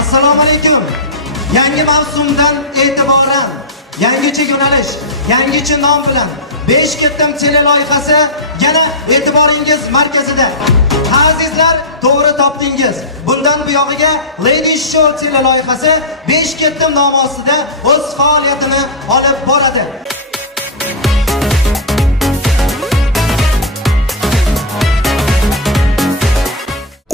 Assalomu alaykum. Yangi mavsumdan e'tiboran yangicha yo'nalish, yangicha nom bilan 5 ketdim teleloyihasi yana e'tiboringiz markazida. Azizlar, to'g'ri topdingiz. Bundan buyog'iga Ladies Show teleloyihasi 5 ketdim nomi ostida o'z faoliyatini olib boradi.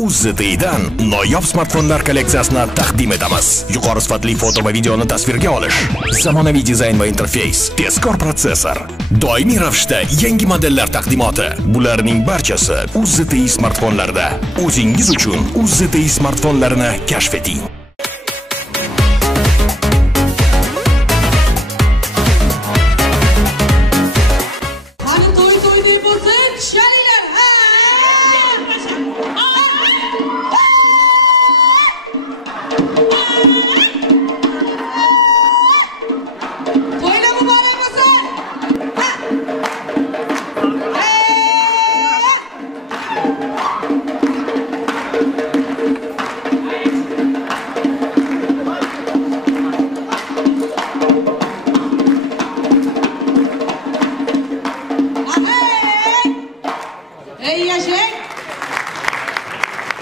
UZTdan noyob smartfonlar kolleksiyasini taqdim etamiz. Yuqori sifatli foto va videoni tasvirga olish, zamonaviy dizayn va interfeys, tezkor protsessor, doimiy ravishda yangi modellar taqdimoti. Bularning barchasi UZT smartfonlarda. O'zingiz uchun UZT smartfonlarini kashf eting. Qani to'y deb bo'lsin, tusharinglar.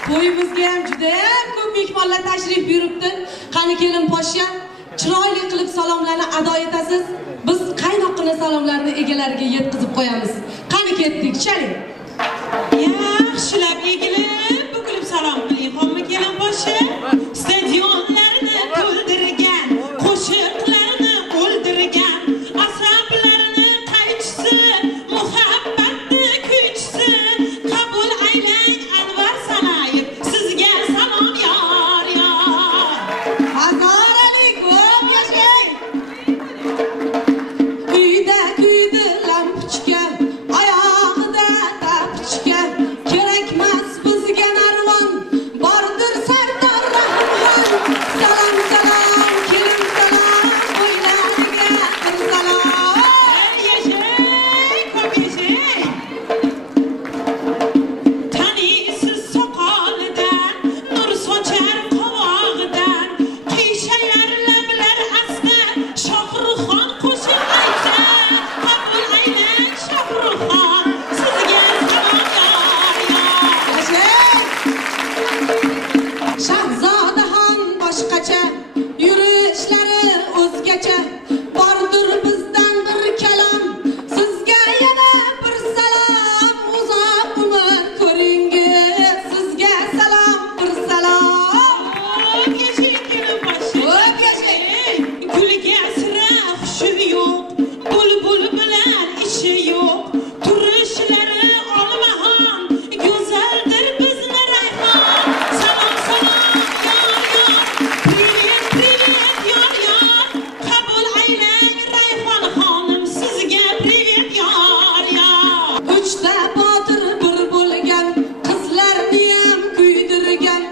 To'yimizga ham juda ham ko'p mehmonlar tashrif buyuribdi. Qani kelin poshsha, chiroyli qilib salomlarni ado etasiz. Biz qaynoqqina salomlarni egalariga yetkazib qo'yamiz. Qani ketdik, chaling. Yaxshilab egilib, bukilib salom qiling, xonmi kelin poshsha. Stadionlarni to'ldirgan, qo'shiqlarni o'ldirgan, asablarini qaychisi, muhabbatni kuychisi, qabul aylang Anvar Sanayev, sizga salom yor yor. Assalomu alaykum, yashang. Uyda kuydi lampochka, oyog'ida tapichka, kerakmas bizga narvon, bordir Sardor Rahimxon. Salom salom, kelin salom, qo'ylariga bir salom. Yashang, ko'p yashang. Tanisiz soqolidan, nur sochar qovog'idan, qiyshayar lablar asta, Shohruxxon qo'shiq aytsa, qabul aylang Shohruxxon, sizga salom yor yor. Yashang. Shahzodaxon boshqacha, yurishlari o'zgacha, bordir bizdan bir kalom, sizga yana bir salom. Uzoq umr ko'ringiz, sizga salom bir salom. Ko'p yashang kelin poshsha, ko'p yashang. Gulga sira xushi yo'q, bulbul bilan ishi yo'q, turishlari olmahon, go'zaldir bizni rayhon. Salom salom yor yor, privet privet yor yor, qabul aylang Rayhon xonim, sizga privet yor yor. Uchta botir bir bo'lgan, qizlarni ham kuydirgan,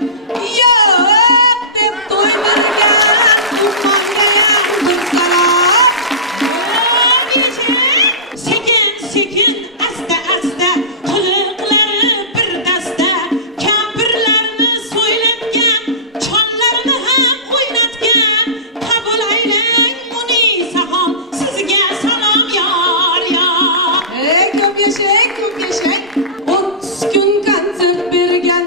yo'q deb to'ydirgan, ummonga ham bir salom. Ko'p yashang. Sekin sekin, asta asta, qiliqlari bir dasta, kampirlarni so'ylatgan, chollarni ham o'ynatgan, qabul aylang Munisaxon, sizga salom yor yor. Ko'p yashang, ko'p yashang. 30 kun konsert bergan,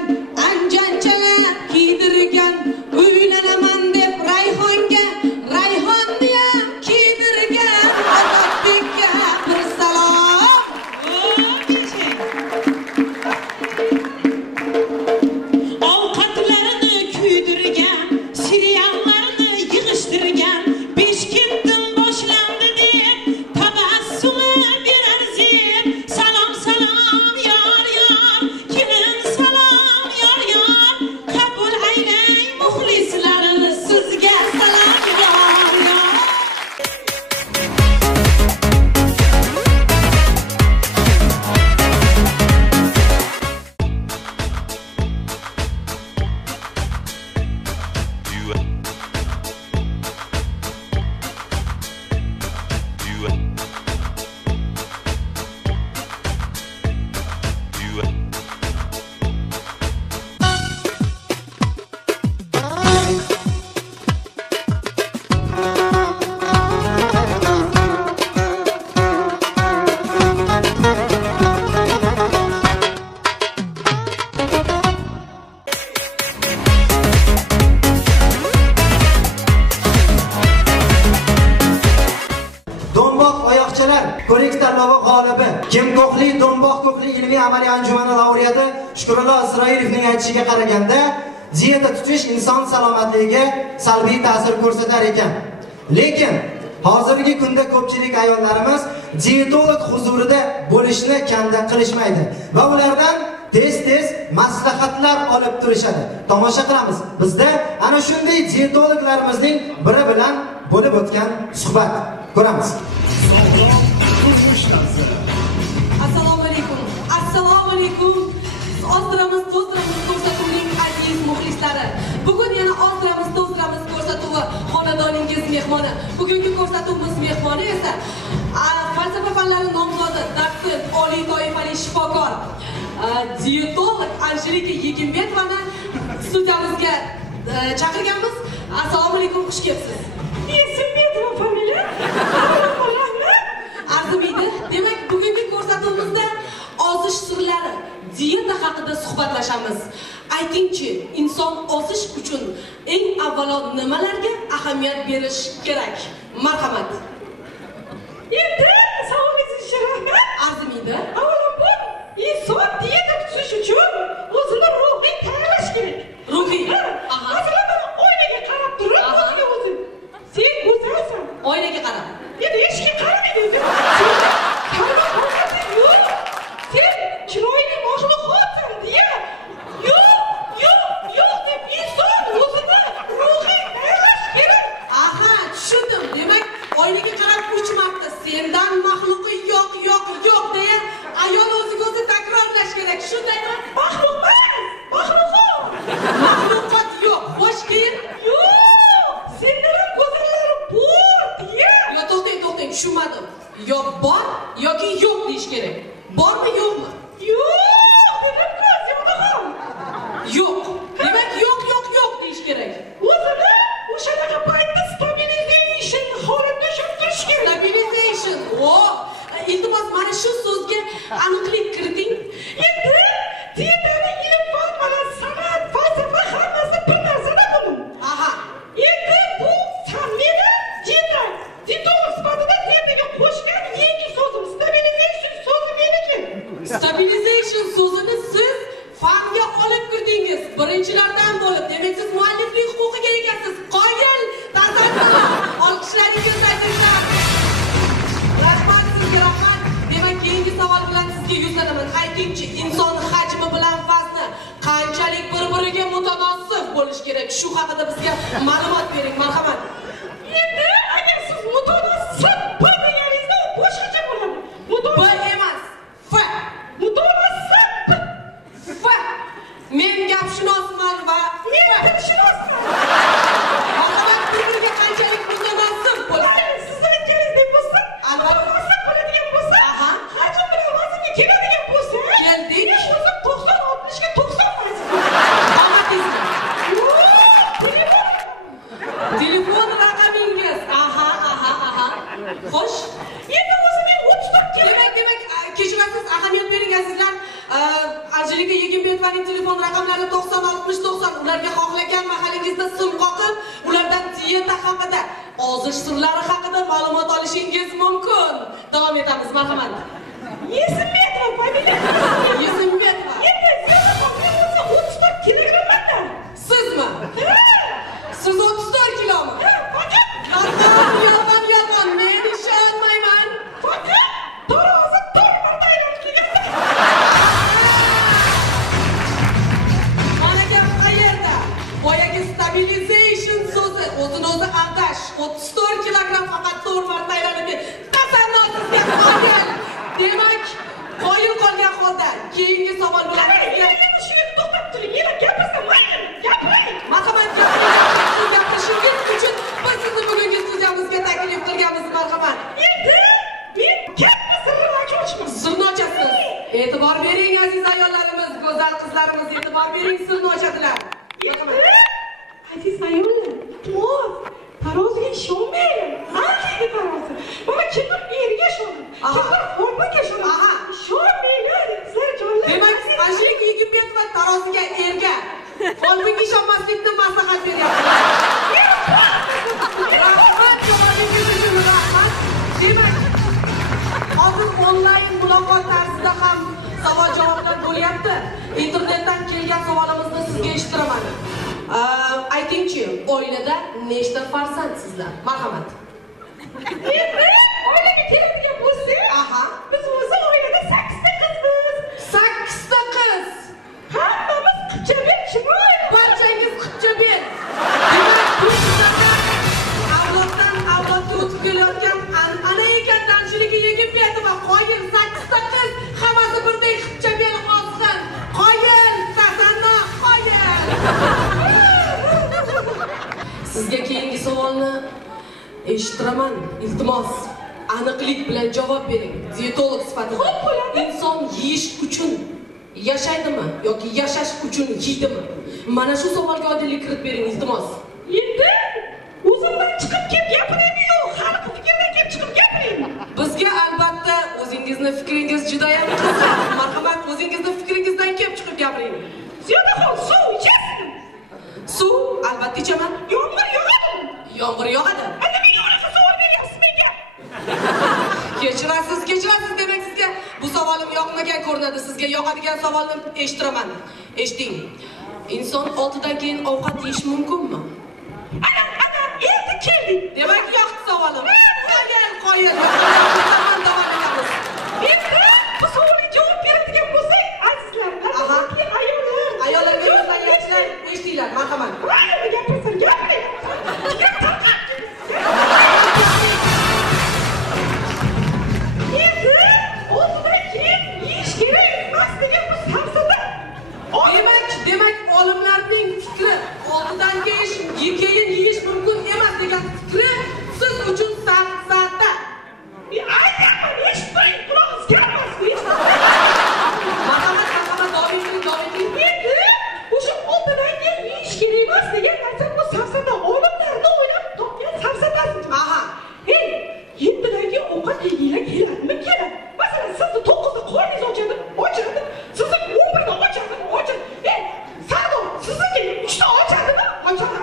anjanchalab kiydirgan, uylanaman deb Rayhonga, Rayhonni ham kiydirgan, Ozodbekka bir salom. Ko'p yashang. Ovqatlarini kuydirgan, seriallarni yig'ishtirgan, 5 ketdim boshlandi deb tabassumi berar zeb. Salom salom yor yor, kelin salom yor yor, qabul aylang muxlislarimiz, sizga salom yor yor. You Do'mboq oyoqchalar ko'rik tanlovi g'olibi, Kim Ko'hli Do'mboq Ko'hli ilmiy amaliy anjumani laureati Shukrullo Isroilovning aytishiga qaraganda, diyeta tutish inson salomatligiga salbiy ta'sir ko'rsatar ekan. Lekin hozirgi kunda ko'pchilik ayollarimiz diyetolog huzurida bo'lishni kanda qilishmaydi va ulardan tez maslahatlar olib turishadi. Tomosha qilamiz. Bizda ana shunday diyetologlarimizning biri bilan bo'lib o'tgan suhbat ko'ramiz. Sog'lom turmush tarzi. Assalomu alaykum. Assalomu alaykum. Ozdiramiz, to'zdiramiz ko'rsatuvining aziz muxlislari. Bugun yana ozdiramiz, to'zdiramiz ko'rsatuvi xonadoningiz mehmoni. Bugungi ko'rsatuvimiz mehmoni esa falsafa fanlari nomzodi, dotsent, oliy toifali shifokor, diyetolog Anjelika Yegimbekovani studiyamizga chaqirganmiz. Assalomu alaykum, xush kelibsiz. Yegimbekova familiya. Rahmat. Arzimaydi. Demak, bugungi ko'rsatuvimizda ozish sirlari, diyeta haqida suhbatlashamiz. Aytingchi, inson ozish uchun eng avvalo nimalarga ahamiyat berish kerak? Marhamat. Endi savolingiz uchun rahmat. Arzimaydi. Avvalambor, inson diyeta tutish uchun o'zini ruhiy tayyorlash kerak. Ruhiy. Aha. Masalan, mana oynaga qarab turib, o'ziga o'zi. Sen go'zalsan. Oynaga qarab. Endi hech kim qaramaydi o'zi. Qalbi qo'rqadi yo'q. Sen chiroyli maxluqotsan deya. Yo'q deb inson o'zini ruhiy tayyorlash kerak. Aha, tushundim. Demak, oynaga qarab 3 marta sendan maxluqi yo'q deya ayol o'ziga o'zi takrorlash kerak. Shundaymi? Maxluq emas, maxluqot. Maxluqot yo'q. Xo'sh, keyin Yo'q, sendan ham go'zallari bor deya. Yo, to'xtang, tushunmadim. Yo bor yoki yo'q deyish kerak. Bormi, yo'qmi? Yo'q dedim-ku, Ziyodaxon. Yo'q. Demak, yo'q deyish kerak. O'zini o'shanaqa paytda stabilization holatda ushlab turish kerak. Stabilization. Iltimos, mana shu so'zga aniqlik kiriting. Endi diyetani ilm-fan bilan san'at, falsafa hammasi bir narsada buni. Aha. Endi bu meni diyeta, diyetolog sifatida diyetaga qo'shgan yangi so'zim, stabilization so'zi meniki. Stabilization so'zini siz fanga olib kirdingiz. Birinchilardan bo'lib. Demak, siz mualliflik huquqiga egasiz. Qoyil, tasanno. Olqishlaringiz azizlar. Rahmat sizga, rahmat. Demak, keyingi savol bilan sizga yuzlanaman. Aytingchi, inson hajmi bilan vazni qanchalik bir-biriga mutanosib bo'lish kerak? Shu haqida bizga ma'lumot bering, marhamat. Endi agar siz mutanosib deganingizda u boshqacha bo'ladi. B emas, F. Mutanosib. F. Men gapshunosman va Men tilshunosman. marhamat, bir-biriga qanchalik mutanosib bo'ladi? Siz aytganingizdek bo'lsa, Albatta. mutanosib bo'ladigan bo'lsa, Aha. hajm bilan vaznga keladigan bo'lsa, Keldik. Men o'zim 90-60 ga 90 maysiz. Qomatizmi? Yo'q, Telefon raqamingiz. Aha. Xo'sh. Endi o'zi men 34 kerak. Demak, kechirasiz, ahamiyat bering azizlar. Anjelika Yegimbekovaning telefon raqamlari 90-60-90. Ularga xohlagan mahallingizda sim qoqib, ulardan diyeta haqida, ozish sirlari haqida ma'lumot olishingiz mumkin. Davom etamiz, marhamat. Yegimbekova, familiya Yegimbekova. Endi Ziyodaxon, men o'zi 34 kilogrammanda. Sizmi? Siz 34 kilomi? Faqat Yolg'on. Men ishonmayman. Faqat tarozi 4 marta aylanib kelganda. Mana gap qayerda? Boyagi stabilization so'zi, o'zini-o'zi aldash. 34 kilogramm faqat 4 marta aylanib. Tasanno sizga qoyil. Demak, qoyil qolgan holda keyingi savol bilan sizga Yana shu yerda to'xtab turing. Yana gapirsam maylimi? Gapiring. marhamat, gapiring. Siz gapirishingiz uchun biz sizni bugungi studiyamizga taklif qilganmiz, marhamat. Endi men katta sirni ochmoqchiman. Sirni ochasiz. E'tibor bering aziz ayollarimiz, go'zal qizlarimiz, e'tibor bering, sirni ochadilar. Marhamat. Aziz ayollar, iltimos, taroziga ishonmanglar. Qanchaydi tarozi? Mana kimdir erga ishonadi, kimdir folbinga ishonadi. Ishonmanglar, zarjonlar. Demak, Anjelika Yegimbekova taroziga erga, folbinga ishonmaslikni maslahat beryaptilar. Rahmat, javobingiz uchun rahmat. Demak, hozir onlayn muloqot tarzida ham savol-javoblar bo'lyapti. Internetdan kelgan savolimizni sizga eshittiraman. Aytingchi, oilada nechta farzandsizlar? Marhamat. Endi oilaga keladigan bo'lsak, Aha. biz o'zi oilada 8 ta qizmiz. 8 ta qiz. Hammamiz qizchalar chiroyli. Barchangiz qizchabel. Demak, bu sizlarda avloddan avlodga o'tib kelayotgan an'ana ekan, danchiligi yegib berdi va qoyil 8 ta qiz, hammasi birdek qizchabel olsin. Qoyil, tasanno, qoyil. Sizga keyingi savolni eshittiraman. Iltimos, aniqlik bilan javob bering. Dietolog sifatida. Xo'p, bo'ladi. Inson yeyish uchun yashaydimi yoki yashash uchun yeydimi? Mana shu savolga oydinlik kiritib bering, iltimos. Endi o'zimdan chiqib kelib gapiraymi yo, xalq fikridan kelib chiqib gapiraymi? Bizga albatta o'zingizni fikringiz juda ham qiziq. Marhamat, o'zingizni fikringizdan kelib chiqib gapiring. Ziyodaxon, suv ichasizmi? Suv albatta ichaman. Yomg'ir yog'adimi? Yomg'ir yog'adi. Endi menga unaqa savol beryapsiz menga. Kechirasiz, kechirasiz, demak sizga bu savolim yoqmagan ko'rinadi. Sizga yoqadigan savolni eshittiraman. Eshiting. Inson 6dan keyin ovqat yeyish mumkinmi? Ana, endi keldik. Demak, yoqdi savolim. Qoyil, yoqimdan xursandman, davom etamiz. Endi bu savolga javob beradigan bo'lsak, azizlar, hurmatli ayollar. Ayollarga yuzlanyaptilar, eshitinglar, marhamat. Nima gapirsan, gapiring. Fikrim tarqab ketdi. Marhamat, gapiring. Endi 6dan keyin yeyish kerak emas degan bu savsada. Demak, olimlarning fikri 6dan keyin yeyish mumkin emas degan fikri siz uchun savsada. Aytyapman, eshitmang, qulog'ingiz kelmas bu. Marhamat, davom ettiring. Endi o'sha 6dan keyin yeyish kerak emas degan narsa bu savsada. Olimlarni o'ylab topgan savsadasi. Aha. Hey, 7dan keyin ovqat yeginglar keladimi? Keladi. Masalan, sizni 9da qorningiz ochadi. Sizni 11da ochadi. Hey, Sardor, sizniki 3da ochadimi? Ochadi.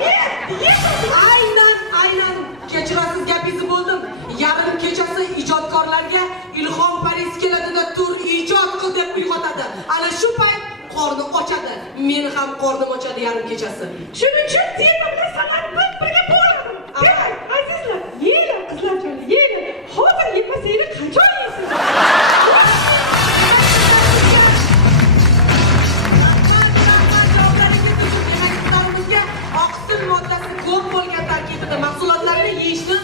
Men yeyapman. Aynan kechirasiz, gapingizni bo'ldim. Yarim kechasi ijodkorlarga ilhom Paris keladida tur ijod qil deb uyg'otadi. Ana shu payt qorni ochadi. Meni ham qornim ochadi yarim kechasi. Shuning uchun dieta bilan san'atni birga bog'ladim. Demak, azizlar, yeylar qizlarjon, yeylar. Hozir yemasanglar qachon yeysizlar? Demak, qizlarimizga rahmat javoblaringiz uchun. Demak, qizlarimizga oqsil moddasi ko'p bo'lgan tarkibida mahsulotlarni yeyishni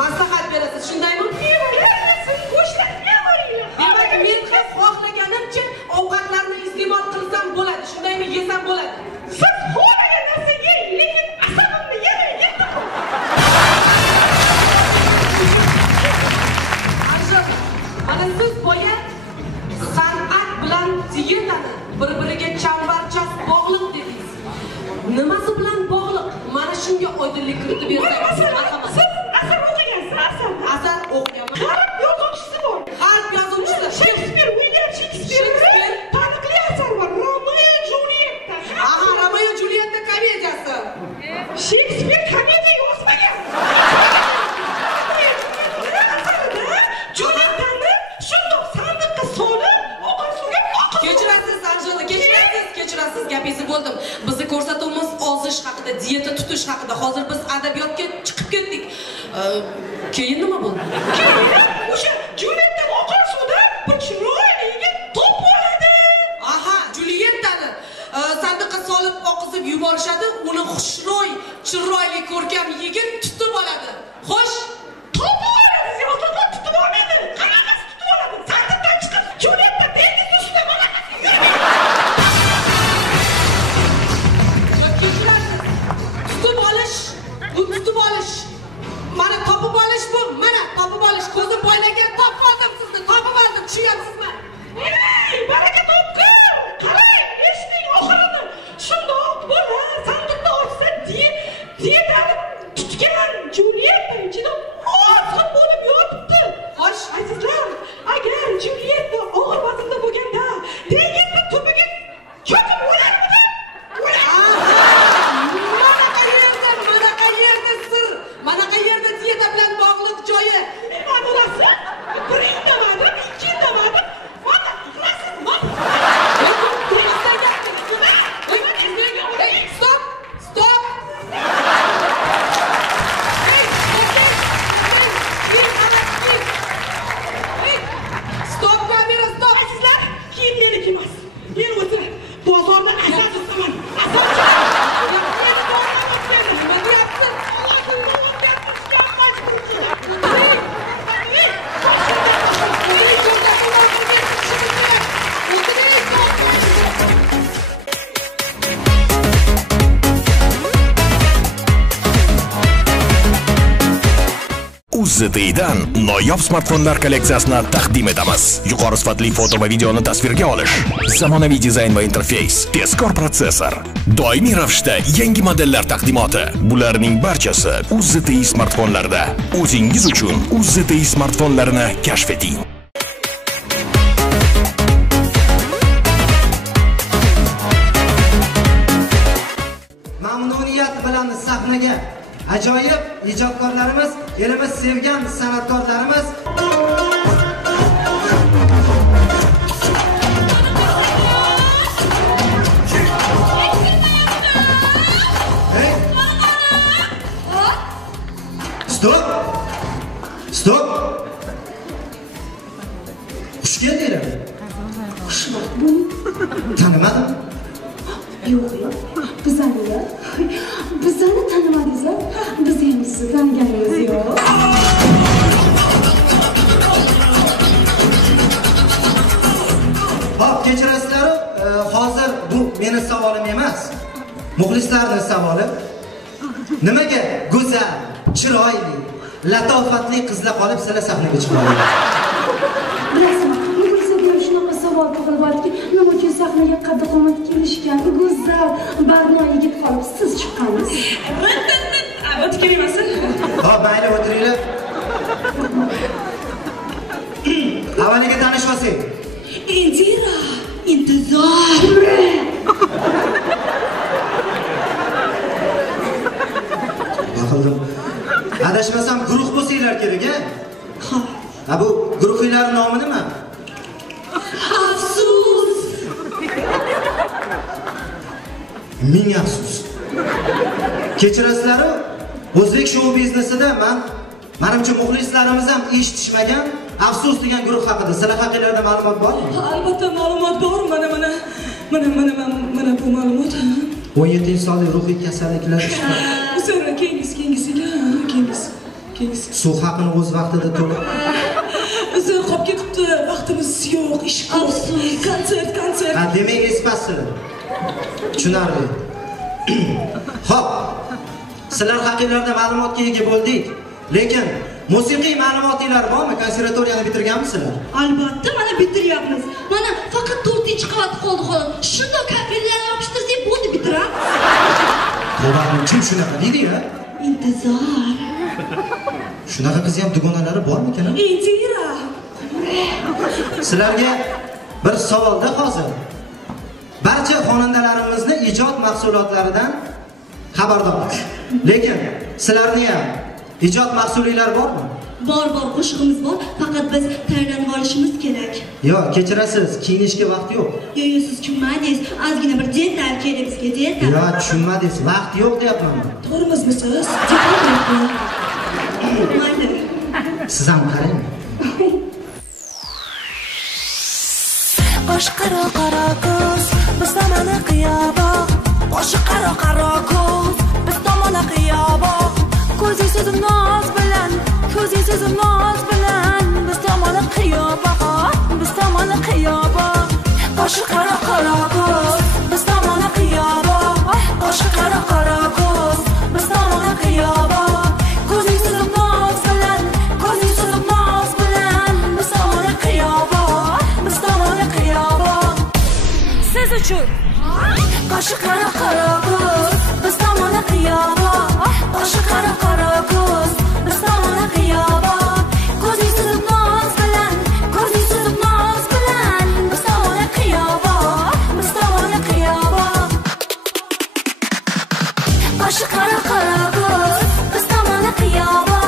maslahat berasiz, shundaymi? Mevalar yesin, go'shtlar yevoringlar. Demak, men ham xohlaganimcha ovqatlarni iste'mol qilsam bo'ladi, shundaymi? Yesam bo'ladi. Siz xohlagan narsa yeng, lekin asabimni yemang, iltimos. Rahmat javobingiz uchun. Anjela, mana siz boya san'at bilan dietani bir-biriga chambarchas bog'liq dedingiz. Nimasi bilan bog'liq? Mana shunga oydinlik kiritib bersangiz. Masalan, siz asar o'qigansiz, asar o'qiganman. G'arb yozuvchisi bor. G'arb yozuvchisi. William Shakespeare. Taniqli asar bor, Romeo and Julietta. Aha, Romeo and Julietta komediyasi. Shakespeare komediya yozmagan. Juliettani shundoq sandiqqa solib, o'qirsuga oqizib. Kechirasiz, Anjela, kechirasiz, gapingizni bo'ldim. Bizni ko'rsatuvimiz ozish haqida, dieta tutish haqida. Hozir biz adabiyotga chiqib ketdik. Keyin nima bo'ldi? Keyin o'sha Julietta oqirsuvda bir chiroyli yigit top oladi. Aha, Juliettani sandiqqa solib oqizib yuborishadi. Uni xushro'y, chiroyli, ko'rkam yigit tutib oladi. Xo'sh, top oladi, yo'q, tutib olmaydi. Qanaqasi tutib oladi? Sandiqdan chiqib, Julietta dengiz ustida manaqasi yurmaydi. Yo'q, kechirasiz. Tutib olish. Mana topib olish bu. Mana topib olish. Ko'zim boylagan, topib oldim sizni. Topib oldim. Tushunyapsizmi? Ey, baraka topqir. Qarang, eshiting oxirini. Shundoq bola sandiqni ochsa, dietani tutgan Julietta ichida ozg'in bo'lib yotibdi. Xo'sh, azizlar, agar Julietta og'ir vaznda bo'lganda, dengizda tubiga cho'kib o'larmidi? Aha! Manaqa yerda sir, manaqa yerda dieta bilan bog'liq joyi keldi. Nima deyapsiz? Ovozimni o'zgartirishga majbur qildi. O'tiring. Boshingda qolsin. Ko'rsatuvni oxiriga yetkazishimiz kerak. O'tiring, to'xtang. UZTdan noyob smartfonlar kolleksiyasini taqdim etamiz. Yuqori sifatli foto va videoni tasvirga olish, zamonaviy dizayn va interfeys, tezkor protsessor, doimiy ravishda yangi modellar taqdimoti. Bularning barchasi UZT smartfonlarda. O'zingiz uchun UZT smartfonlarini kashf eting. Mamnuniyat bilan sahnaga ajoyib ijodkorlarimiz, elimiz sevgan san'atkorlarimiz Hey! Stop! Stop! Xush keldinglar. Tanimadim. Yo'q. Bizani tanimadingiz, biz ham sizni taniganimiz yo'q. Hop, kechirasizlar, hozir bu meni savolim emas. Muxlislarning savoli. Nimaga go'zal, chiroyli, latofatli qizlar qolib sizlar sahnaga chiqyapsizlar? Bilasizmi, muxlislarga ham shunaqa savol tug'ilib oldiki, nima uchun sahnaga qaddi qomat kelishgan, go'zal, barno yigit qolib siz chiqqansiz? O'tib kelayapsiz? Hop, mayli o'tiringlar. Avvaliga tanishib olsak. Indira, intizor. Aqldim. Adashmasam guruh bo'lsanglar kerak-a? Ha, bu guruhinglarning nomi nima? Afsus. Ming afsus. Kechirasizlar, o'zbek shou biznesida menimcha muxlislarimiz ham eshitishmagan afsus degan guruh haqida. Sizlar haqingizda ma'lumot bormi? Albatta ma'lumot bor. Mana bu ma'lumot. 17 sonli ruhiy kasalliklar O'zaro kengisiga. suv haqini o'z vaqtida to'lab. O'zar qolib ketibdi. Vaqtimiz yo'q, ish ko'p. Konsert. Ha, demak espatsizlar. Tushunarli. Xo'p. Sizlar haqingizda ma'lumotga ega bo'ldik. Lekin musiqiy ma'lumotinglar bormi? Konservatoriyani bitirganmisizlar? Albatta, mana bitiryapmiz. Mana faqat 4-qavat qoldi xolos. Shunda kapellarni yopishtirsak bo'ldi, bitiramiz. To'g'ri, kim shunaqa deydi-ya? Intizor. Shunaqa qiz ham dugonalari bormikan? Indira. Sizlarga bir savolda hozir. Barcha xonandalarimizni ijod mahsulotlaridan xabardormiz. Lekin sizlarning ham ijod mahsulotlar bormi? Bor, qo'shig'imiz bor. Faqat biz tayyorlanib olishimiz kerak. Yo'q, kechirasiz, kiyinishga vaqt yo'q. Yo'q, siz tushunmadingiz. Ozgina bir detal kerak bizga, detal. Yo'q, tushunmadingiz, vaqt yo'q deyapman. To'g'rimizmisiz? Detal kerak. Mayli. Siz ham qarang. Qo'sh qaro ko'z, biz tomoni qiyoba. Qo'sh qaro ko'z, biz tomoni qiyoba. Ko'zingiz noz bilan, ko'zingiz noz bilan, biz tomoni qiyoba. Biz tomoni qiyoba. Qo'sh qaro ko'z, biz tomoni qiyoba. Qo'sh qaro ko'z, biz tomoni qiyoba. Ko'zingiz noz bilan, ko'zingiz noz bilan, biz tomoni qiyoba. Biz tomoni qiyoba. Siz uchun qo'sh qaro ko'z, biz tomoni qiyoba. Qo'sh qaro ko'z, biz tomoni qiyoba. Ko'zingiz noz bilan, ko'zingiz noz bilan, biz tomoni qiyoba. Biz tomoni qiyoba. Qo'sh qaro ko'z, biz tomoni qiyoba.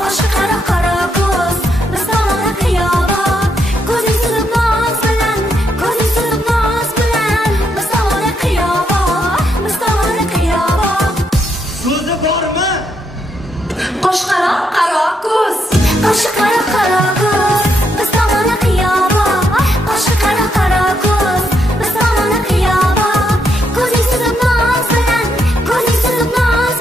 Qo'sh qaro ko'z, biz tomoni qiyoba. Ko'zingiz noz bilan, ko'zingiz noz bilan, biz tomoni qiyoba. Biz tomoni qiyoba. So'zi bormi? Qo'sh qaro ko'z, qo'sh qaro ko'z, biz tomoni qiyoba. Qo'sh qaro ko'z, biz tomoni qiyoba. Ko'zingiz noz bilan, ko'zingiz noz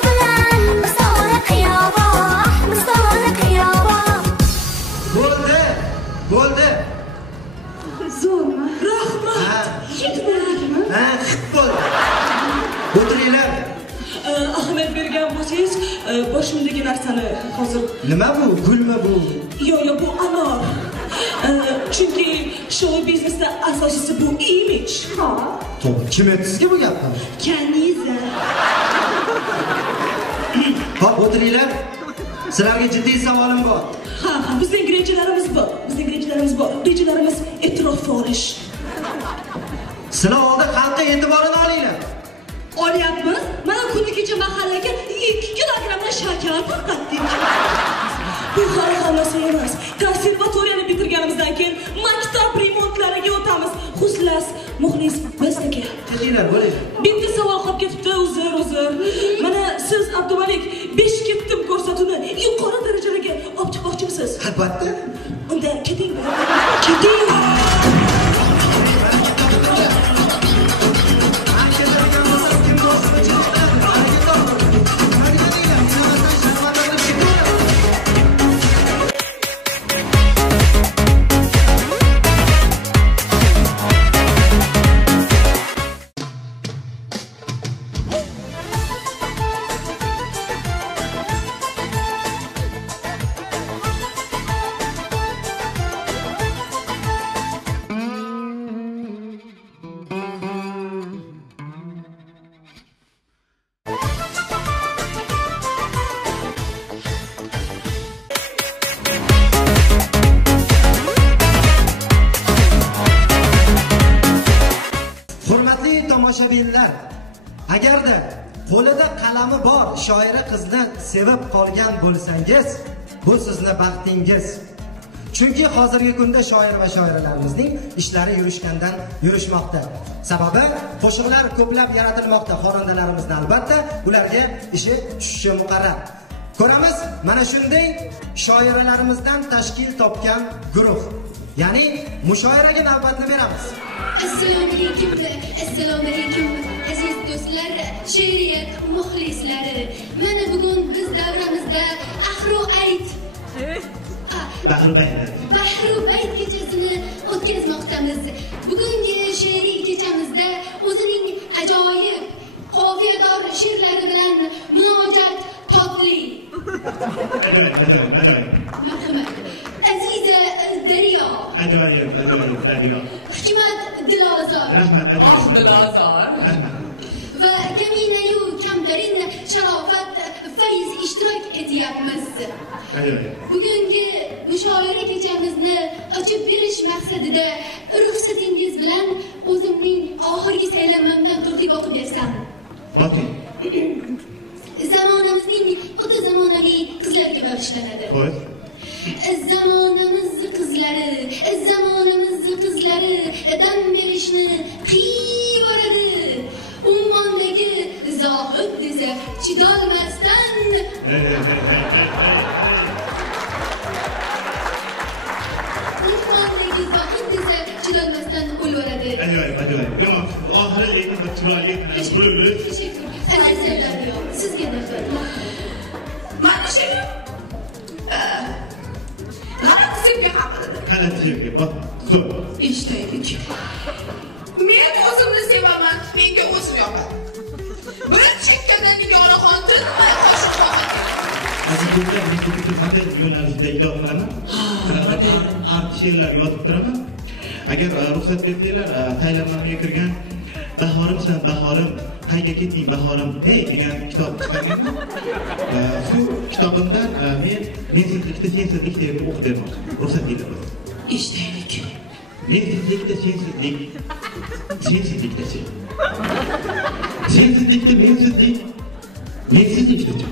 O'tiringlar. Ahamiyat bergan bo'lsangiz, boshimdagi narsani hozir. Nima bu? Gulmi bu? Yo, bu anor. Chunki show biznesda asosiysi bu image. Ha. To'g'ri. Kim aytdi sizga bu gapni? Kaniza. Xo'p, o'tiringlar. Sizlarga jiddiy savolim bor. Ha, bizning rejalarimiz bor. Rejalarimiz e'tirofga olish. Sizlar oldi xalqqa e'tiborini olinglar. Olyapmiz. Mana kuni kecha mahallaga 2 kilogramdan shakar tarqatdik. Bu hali hammasi emas. Konservatoriyani bitirganimizdan keyin maktab remontlariga o'tamiz. Xullas, muxlis bizniki. Ketinglar, bo'linglar. Bitta savol qolib ketibdi, uzr. Mana siz Abdumalik 5 ketdim ko'rsatuvni yuqori darajalarga olib chiqmoqchimisiz? Albatta. Unda keting bilan. Keting. Hey, baraka topinglar. Mani keladigan bo'lsam kim boshqa o'chirib qiladi? Baraka topinglar. Qadiganinglar, inamasdan sharmanda qilib ketaveradi. Hurmatli tomoshabinlar, agarda qo'lida qalami bor shoira qizni sevib qolgan bo'lsangiz, bu sizni baxtingiz. Chunki hozirgi kunda shoir va shoiralarimizning ishlari yurishgandan yurishmoqda. Sababi qo'shiqlar ko'plab yaratilmoqda. Xonandalarimizni albatta ularga ishi tushishi muqarrar. Ko'ramiz, mana shunday shoiralarimizdan tashkil topgan guruh. Ya'ni mushoiraga navbatni beramiz. Assalomu alaykum aziz do'stlar, she'riyat muxlislari. Mana bugun biz davramizda Bahru bayt kechasini o'tkazmoqdamiz. Bugungi she'riy kechamizda o'zining ajoyib, qofiyador she'rlari bilan munojat totli. Ajoyib. Marhamat. Aziza Daryo. Ajoyib, Daryo. Hikmat Dilozor. Rahmat, ajoyib. Dilozor. Rahmat. Va kaminayu kamtarin Sharofat Fayz ishtirok etyapmiz. Ajoyib. Bugungi mushoira kechamizni ochib berish maqsadida ruxsatingiz bilan o'zimning oxirgi saylanmamdan to'liq o'qib bersam. Boting. Zamonamizning o'ta zamonaviy qizlarga bag'ishlanadi. Xo'sh. Zamonamiz qizlari dam berishni qiyvoradi. Ummondagi zohid desa chidolmasdan. Hey. Ummondagi zohid desa chidolmasdan o'yvoradi. Ajoyib. Yomon qildi. Oxiri lekin bir chiroyli qanaqa bo'ldi. Tashakkur. Aziza Daryo, sizga nafrat. Mana shuni g'alati sevgi haqida. G'alati sevgi. Bot. So'z. Eshitaylik. Men o'zimni sevaman, menga o'zim yoqadi. Bir chekkadan Nigoraxon tinmay qo'shin qoqadi. Aziz do'stlar, men ko'pincha modern yo'nalishda ijod qilaman. Art she'rlar yozib turaman. Agar ruxsat bersanglar, saylanmamga kirgan Bahorimsan bahorim, qayga ketding bahorim, degan kitob chiqarganman. Shu kitobimdan men mensizlikda sensizlik she'rini o'qib bermoqchiman. Ruxsat beringlar. Eshitaylik. Mensizlikda sensizlik, sensizlikda sen. Sensizlikda mensizlik, mensizlikda sen.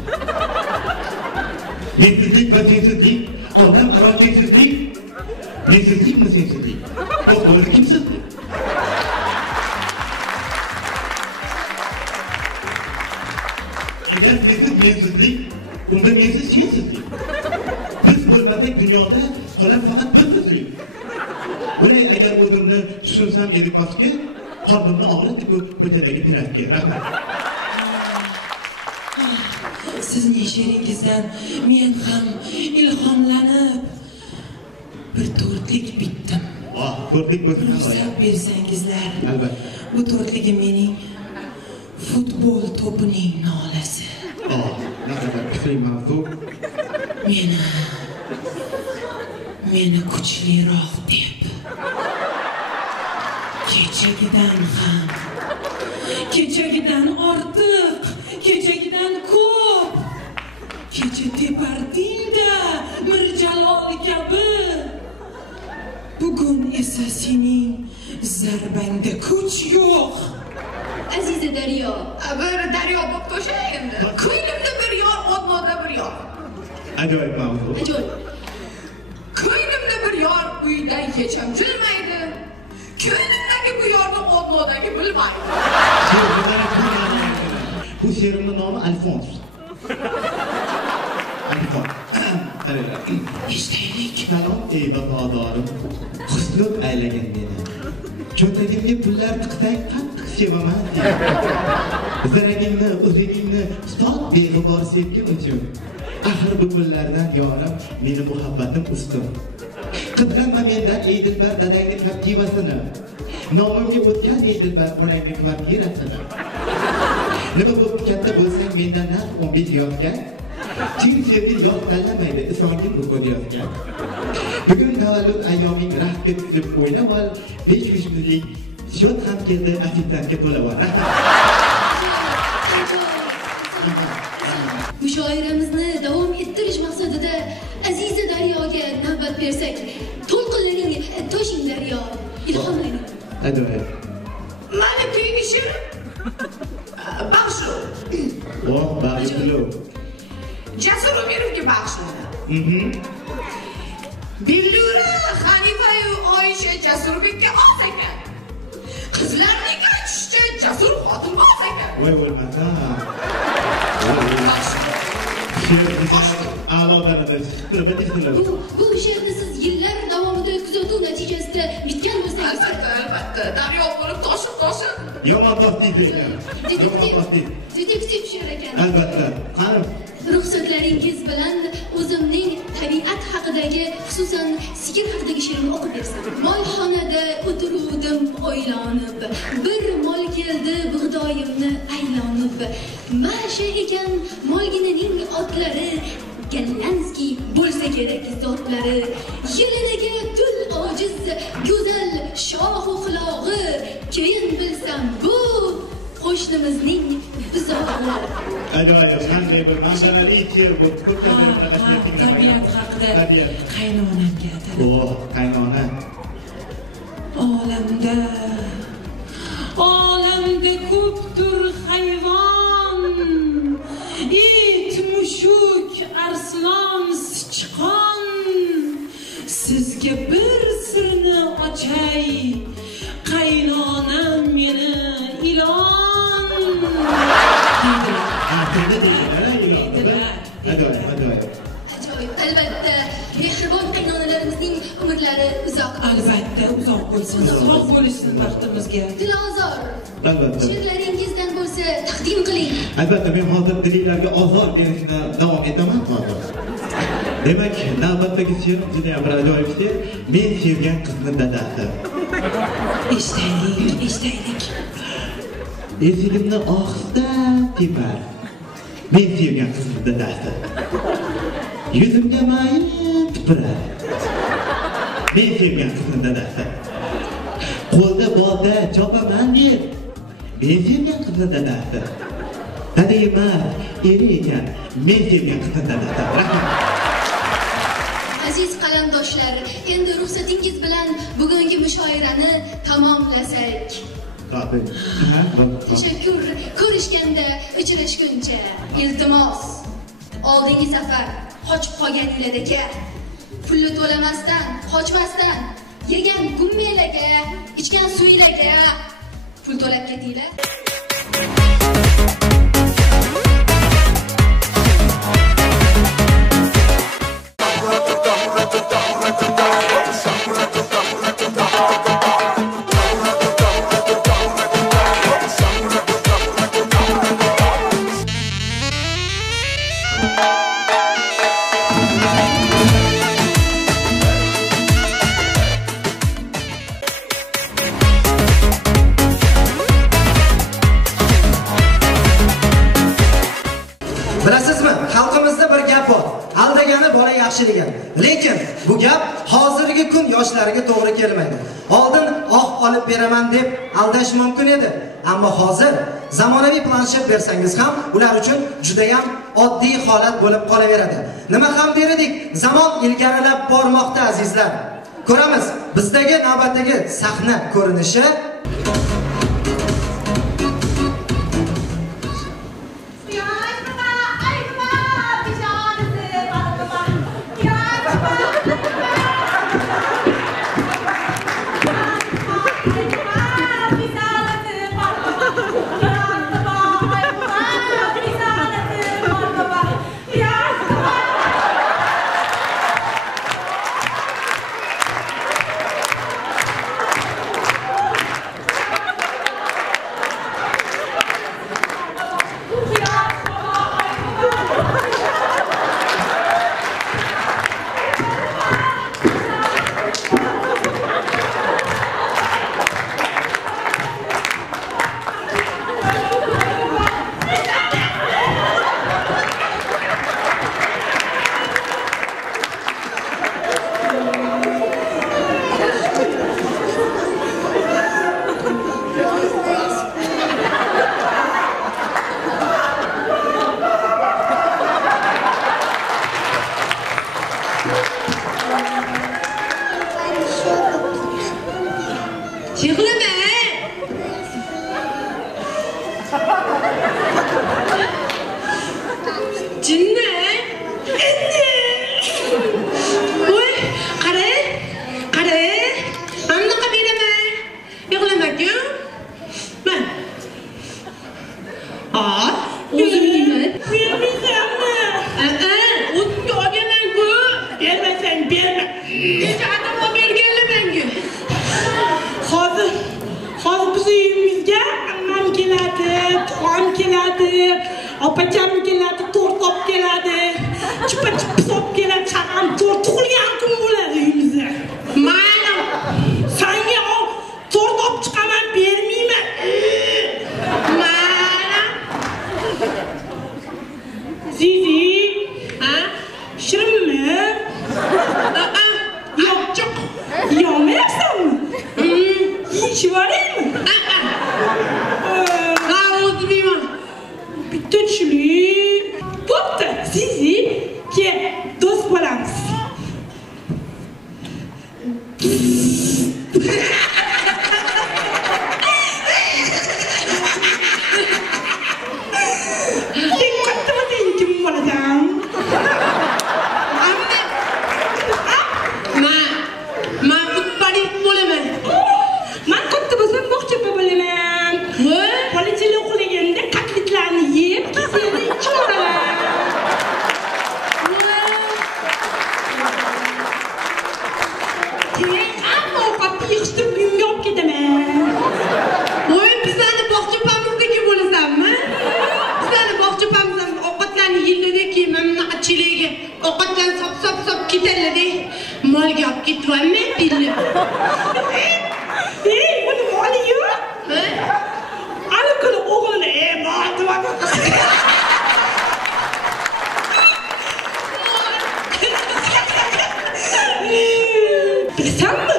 Mensizlik va sensizlik, olam aro cheksizlik. Mensizlikmi sensizlik? To'xta, o'zi kimsizlik? Agar sensiz mensizlik, unda mensiz sensizlik. Biz bo'lmasak dunyoda qolar faqat bizsizlik. O'lay agar o'zimni tushunsam edi koski, qornimni og'ritdi-ku ko'chadagi piratga. Rahmat. Sizning she'ringizdan men ham ilhomlanib bir to'rtlik bitdim. To'rtlik bo'lsa qanday? Ruxsat bersangizlar. Albatta. Bu to'rtligi mening futbol to'pining nolasi. Kuchli mavzu. Meni kuchliroq deb. Kechagidan ham, kechagidan ortiq, kechagidan ko'p. Kecha teparding-da Mirjalol kabi. Bugun esa sening zarbangda kuch yo'q. Aziza Daryo. Bir daryo bo'lib qo'shay endi. Ko'nglimda bir yor, odmoda bir yor. Ajoyib mavzu. Ajoyib. Ko'nglimda bir yor uydan kecham jilmaydi. Ko'nglimdagi bu yorni odmodagi bilmaydi. Yo'q, bu qanday pul ma'noligini. Bu she'rimning nomi Alfons. Alfons. Qaranglar. Eshitaylik. Salom ey vafodorim. Xuslub aylagan meni. Cho'ntagimga pullar tiqsang qattiq sevaman seni. Ziragingni, uzugingni sot beg'ubor sevgim uchun. Axir bu pullardan yorim meni muhabbatim ustun. Qizg'anma mendan ey dilbar dadangni kaptivasini. Nomimga o'tkaz ey dilbar onangni kvartirasini. Nima bo'lib katta bo'lsang mendan naq 15 yoshga. Chin sevgil yosh tanlamaydi, isongin bu ko'd yozgan. Bugun tavallud ayyoming rahga tushib o'ynab ol, 5 minglik shot ham keldi, assistentga to'lab ol. Rahmat. Ajoyib. Rahmat. Mushoiramizni davom ettirish maqsadida Aziza Daryoga navbat bersak, to'lqinlaring toshing Daryo, ilhomlaring. Ajoyib. Mana keyingi she'rim bag'ishlov. Voh, bag'ishlov. Jasur Umirovga bag'ishlanadi. Billura, Hanifa-yu Oyisha Jasurbekka oz ekan. Qizlarning aytishicha Jasur xotinboz ekan. Voy o'lmasa. Bag'ishlov. She'r ham a'lo darajada chiqdi, bilasizlar. Bu she'rni siz yillar davomida kuzatuv natijasida bitgan bo'lsangiz kerak. Albatta, daryo bo'lib toshib. Yomon toshdingiz ekan. Yomon toshdingiz. Detektiv she'r ekan. Albatta. Qani Ruxsatlaringiz bilan o'zimning tabiat haqidagi, xususan sigir haqidagi she'rimni o'qib bersam. Molxonada o'tiruvdim o'ylanib, bir mol keldi bug'doyimni aylanib. Masha ekan molginaning otlari, Gallanskiy bo'lsa kerak zotlari. Yeliniga gul ojiz, go'zal shohu qulog'i. Keyin bilsam bu qo'shnimizning buzog'i. ajoyib, qanday bir manzarali she'r bo'ldi. Ko'pdan beri bunaqa she'r tinglamagandim. Tabiat haqida. Tabiat haqida. Qaynonamga aytadi. Oh, qaynona. Olamda ko'pdir hayvon. It, mushuk, arslon, sichqon. Sizga bir sirni ochay. Qaynonam meni ilon. Deydilar. Sizni deydilar, ilonni. Ajoyib, ajoyib. Ajoyib. Albatta, mehribon qaynonalarimizning umrlari uzoq bo'lsin. Albatta, uzoq bo'lsin. Sog' bo'lishsin baxtimizga. Dilozor. Albatta. She'rlaringizdan bo'lsa taqdim qiling. Albatta, men hozir dilinglarga ozor berishni davom etaman hozir. Demak, navbatdagi she'rim juda ham bir ajoyib she'r. Men sevgan qizni dadasi. Eshitaylik. Esigimni ohista tepar. Men sevgan qizni dadasi. Yuzimga mayin tupurar. Men sevgan qizni dadasi. Qo'lda bolta chopaman yer. Men sevgan qizni dadasi. Dada emas, eri ekan. Men sevgan qizni dadasi. Rahmat. Aziz qalamdoshlar, endi ruxsatingiz bilan bugungi mushoirani tamomlasak. Tashakkur. Ko'rishganda uchrashguncha. Iltimos. Oldingi safar qochib qolganinglardaka. Pulni to'lamasdan, qochmasdan, yegan gummelarga, ichgan suvlarga pul to'lab ketinglar. Bilasizmi, xalqimizda bir gap bor. Aldagani bola yaxshi degan. Lekin bu gap hozirgi kun yoshlariga to'g'ri kelmaydi. Oldin olib beraman deb aldash mumkin edi. Ammo hozir zamonaviy planshet bersangiz ham ular uchun juda ham oddiy holat bo'lib qolaveradi. Nima ham derdik, zamon ilgarilab bormoqda azizlar. Ko'ramiz, bizdagi navbatdagi sahna ko'rinishi opacham keladi, to'rtop keladi, chipa-chipsop keladi, chaqam to'rtqulgan kun bo'ladi uyimizda. Mayli. Senga to'rtop chiqaman bermayman. Mayli. Zizi, shirinmi? Yo'q. Yo'qmayapsanmi? Yeyishib olaymi? O'zbeyman. Bitta tushlik. Bo'pti, Zizi, ke do'st bo'lamiz. Molga olib ketibmanmi, pilla. Buni moli yo'q. Ana kuni o'g'lini mol. Bilasanmi?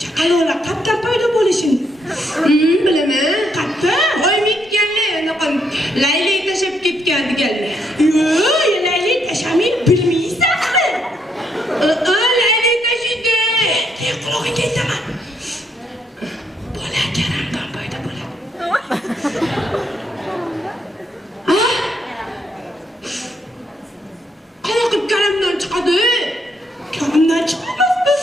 Chaqaloqlar qatdan paydo bo'lishini? Bilaman. Qatdan? Voy mitganlar, anaqa laylak tashab ketgan deganlar. Yo'q, laylak tashamaydi, bilmaysanmi? Laylak tashidi. Quloqiga aytaman. Bola karamdan paydo bo'ladi. Qanaqa karamdan chiqadi? Karamdan chiqmaydi.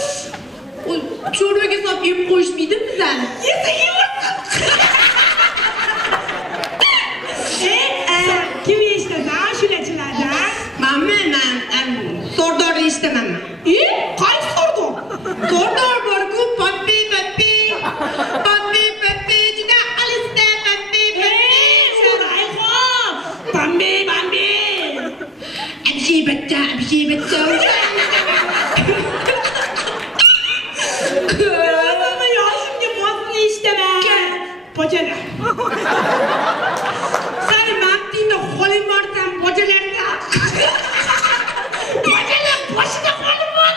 Cho'rvaga solib yeb qo'yishmaydimi bizani? Yesa yevorsan. Kim eshitadi shularchilardan? Men Sordor eshitamanman. Qaysi Sordor? Sordor bor-ku, Pappi. Pappi, juda alisda Pappi. Urayxon. Pappi. Abshi batta. Ko'rdim, yoshimga bosni eshitaman. Pochana. Sani maqtingda qo'ling bor borsam pochalarda pochalar boshida qolibman.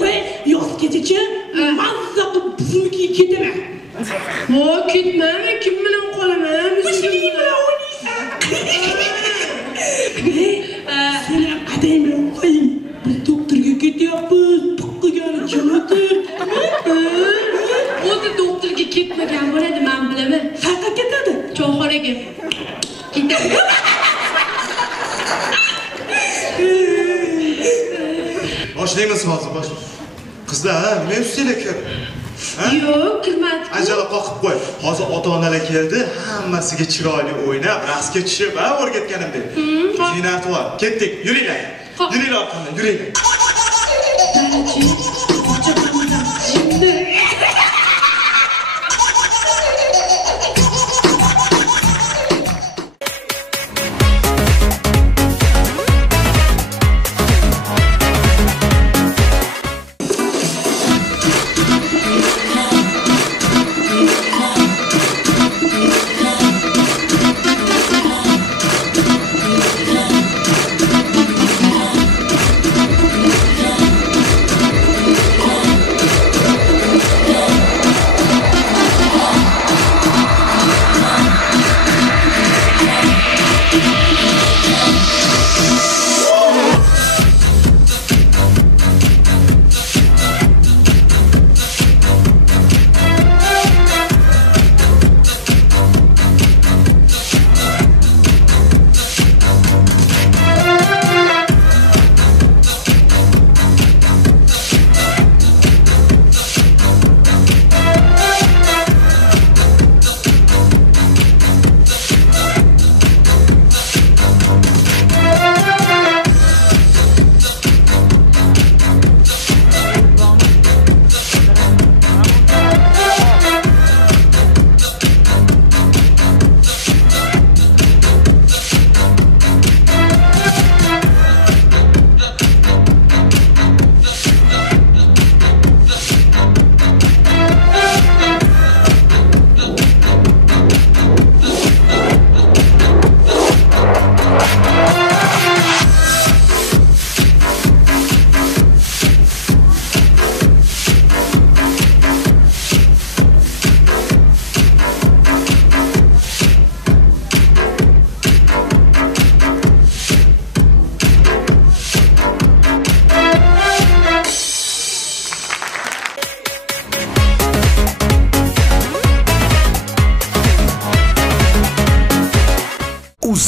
Voy, yoz kechacha mazza qilib biznikiga ketaman. Ho, ketmayman, kim bilan qolaman? O'zing bilan o'ynaysan. Sen ham qadam bilan qo'ying. Biz doktorga ketyapmiz. To'qqigani jo'natir. O'zi doktorga ketmagan bo'ladi, men bilaman. Qayerga ketadi? Choyxonaga. Ketadi. Boshlaymiz hozir, Qizlar, nima ustinglar kirdi? Yo'q, kirmadi. Ajala qoqib qo'y. Hozir ota-onalar keldi, hammasiga chiroyli o'ynab, raqsga tushib, o'rgatganimdek. Ziynat bor. Ketdik, yuringlar. Yuringlar orqamdan, yuringlar.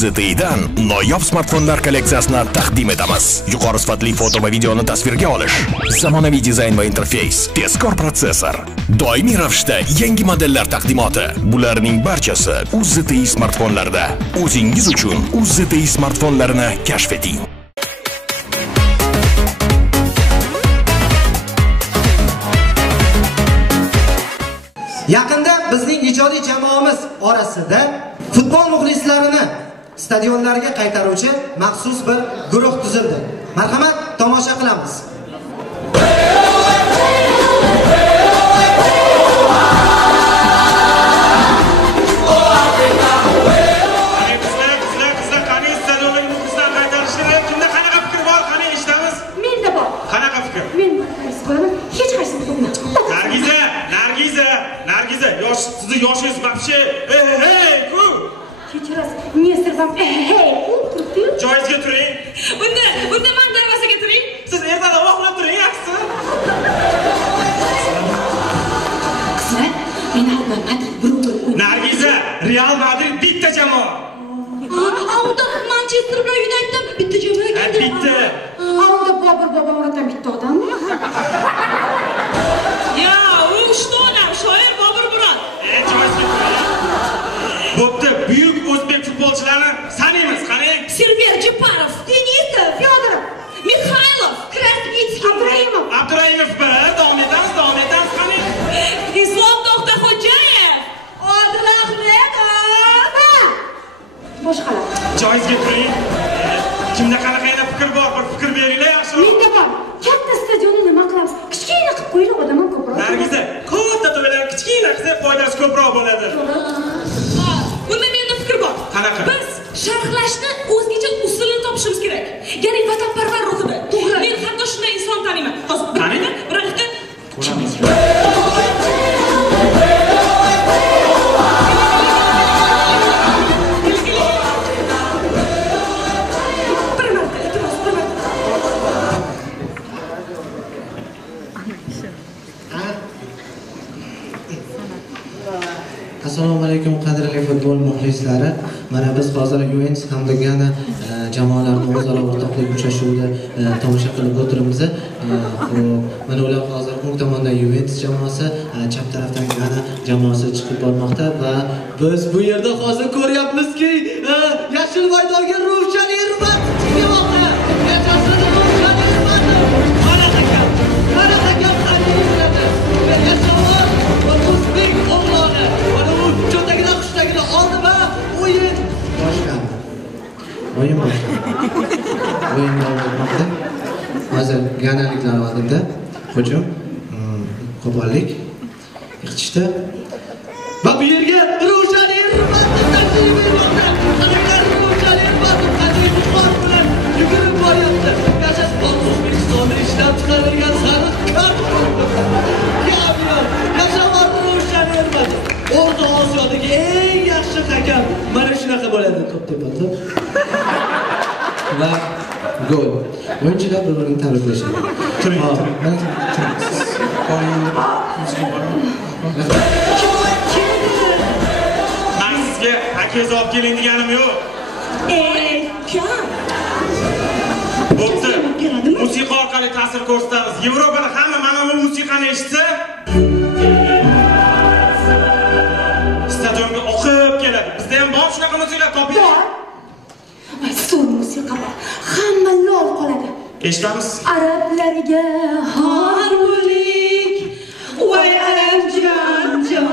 ZTE'dan noyob smartfonlar kolleksiyasini taqdim etamiz. Yuqori sifatli foto va videoni tasvirga olish, zamonaviy dizayn va interfeys, tezkor protsessor, doimiy ravishda yangi modellar taqdimoti. Bularning barchasi ZTE smartfonlarda. O'zingiz uchun ZTE smartfonlarini kashf eting. Yaqinda bizning ijodiy jamoamiz orasida futbol muxlislarini stadionlarga qaytaruvchi maxsus bir guruh tuzildi. Marhamat, tomosha qilamiz. Qizlar, qani stadionlarga muxlislarni qaytarishni kimda qanaqa fikr bor? Qani eshitamiz? Menda bor. Qanaqa fikr? Men markaz qo'yaman. Hech qaysini to'g'ri. Nargiza, sizni yoshingiz вообще hey, ku. Kechirasiz, Nesir ham hey, ku turibdi-yu. Joyingizga turing. Unda men darvozaga turing. Siz ertaroq uxlab turing, yaxshi. Qizlar, men albatta Nargiza, Real Madrid bitta jamoa. Unda Manchester bilan United bitta jamoa keldi. Bitta. Unda Bobur bobomdan bitta odammi? Ya, u 3 ta odam, shoir Bobur Murod. Joyingizga turing. Bo'pti, buyuk o'zbek futbolchilarini sanaymiz, qani? Server Jeparov, Denisov, Fyodorov, Mikhailov, Krasnitskiy, Abduraimov bir, davom etamiz, qani? Islom To'xtaxo'jayev, Odil Ahmedov. Boshqalar. Joyingizga turing. Kimda qanaqa yana fikr bor? Bir fikr beringlar, yaxshiroq. Menda bor. Katta stadionni nima qilamiz? Kichkina qilib qo'yinglar, odam ham ko'proq. Nargiza, katta to'bedan kichkina qilsa foydasi ko'proq bo'ladi. qanaqa? Biz sharhlashni o'zgacha usulini topishimiz kerak. Ya'ni vatanparvar ruhida. To'g'ri. Men hatto shunday inson taniyman. Hozir bir haqiqat. Assalomu alaykum qadrli futbol muxlislari. Mana biz hozir Juventus hamda Gana jamoalarning o'zaro o'rtoqlik uchrashuvida tomosha qilib o'tiribmiz. Mana ular hozir o'ng tomondan Juventus jamoasi, chap tarafdan Gana jamoasi chiqib bormoqda va biz bu yerda hozir ko'ryapmizki, yashil maydonga Ravshan Ermatov kelmoqda. Yashashin Ravshan Ermatov. Mana hakam qanday bo'ladi? Yashavor va o'zbek o'g'loni. Mana u cho'ntagidan qushdagidan oldi va o'yin boshlandi. O'yin davom etmoqda. Hozir ganaliklar oldinda hujum, qo'pollik, yiqitishdi. Va bu yerga Ravshan Ermatov tashrif buyurmoqda. Qaranglar, Ravshan Ermatov qanday buxor bilan yugurib boryapti. Yashash O'zbekistonda ishlab chiqarilgan sariq kart kamyon. Yashavor Ravshan Ermatov. O'rta Osiyodagi eng yaxshi hakam. Mana shunaqa bo'ladi to'p tepadi. Va gol. O'yinchilar bir-birini tabriklashadi. Sizga akangiz olib keling deganim yo'q. Bo'pti. Musiqa orqali ta'sir ko'rsatamiz. Yevropada hamma mana bu musiqani eshitsa, stadionga oqib keladi. Bizda ham bor shunaqa musiqa toping. Bor. Va so'l musiqa bor. Hamma lol qoladi. Eshitamiz. Arablariga horlik. Voy Alamjon, jon.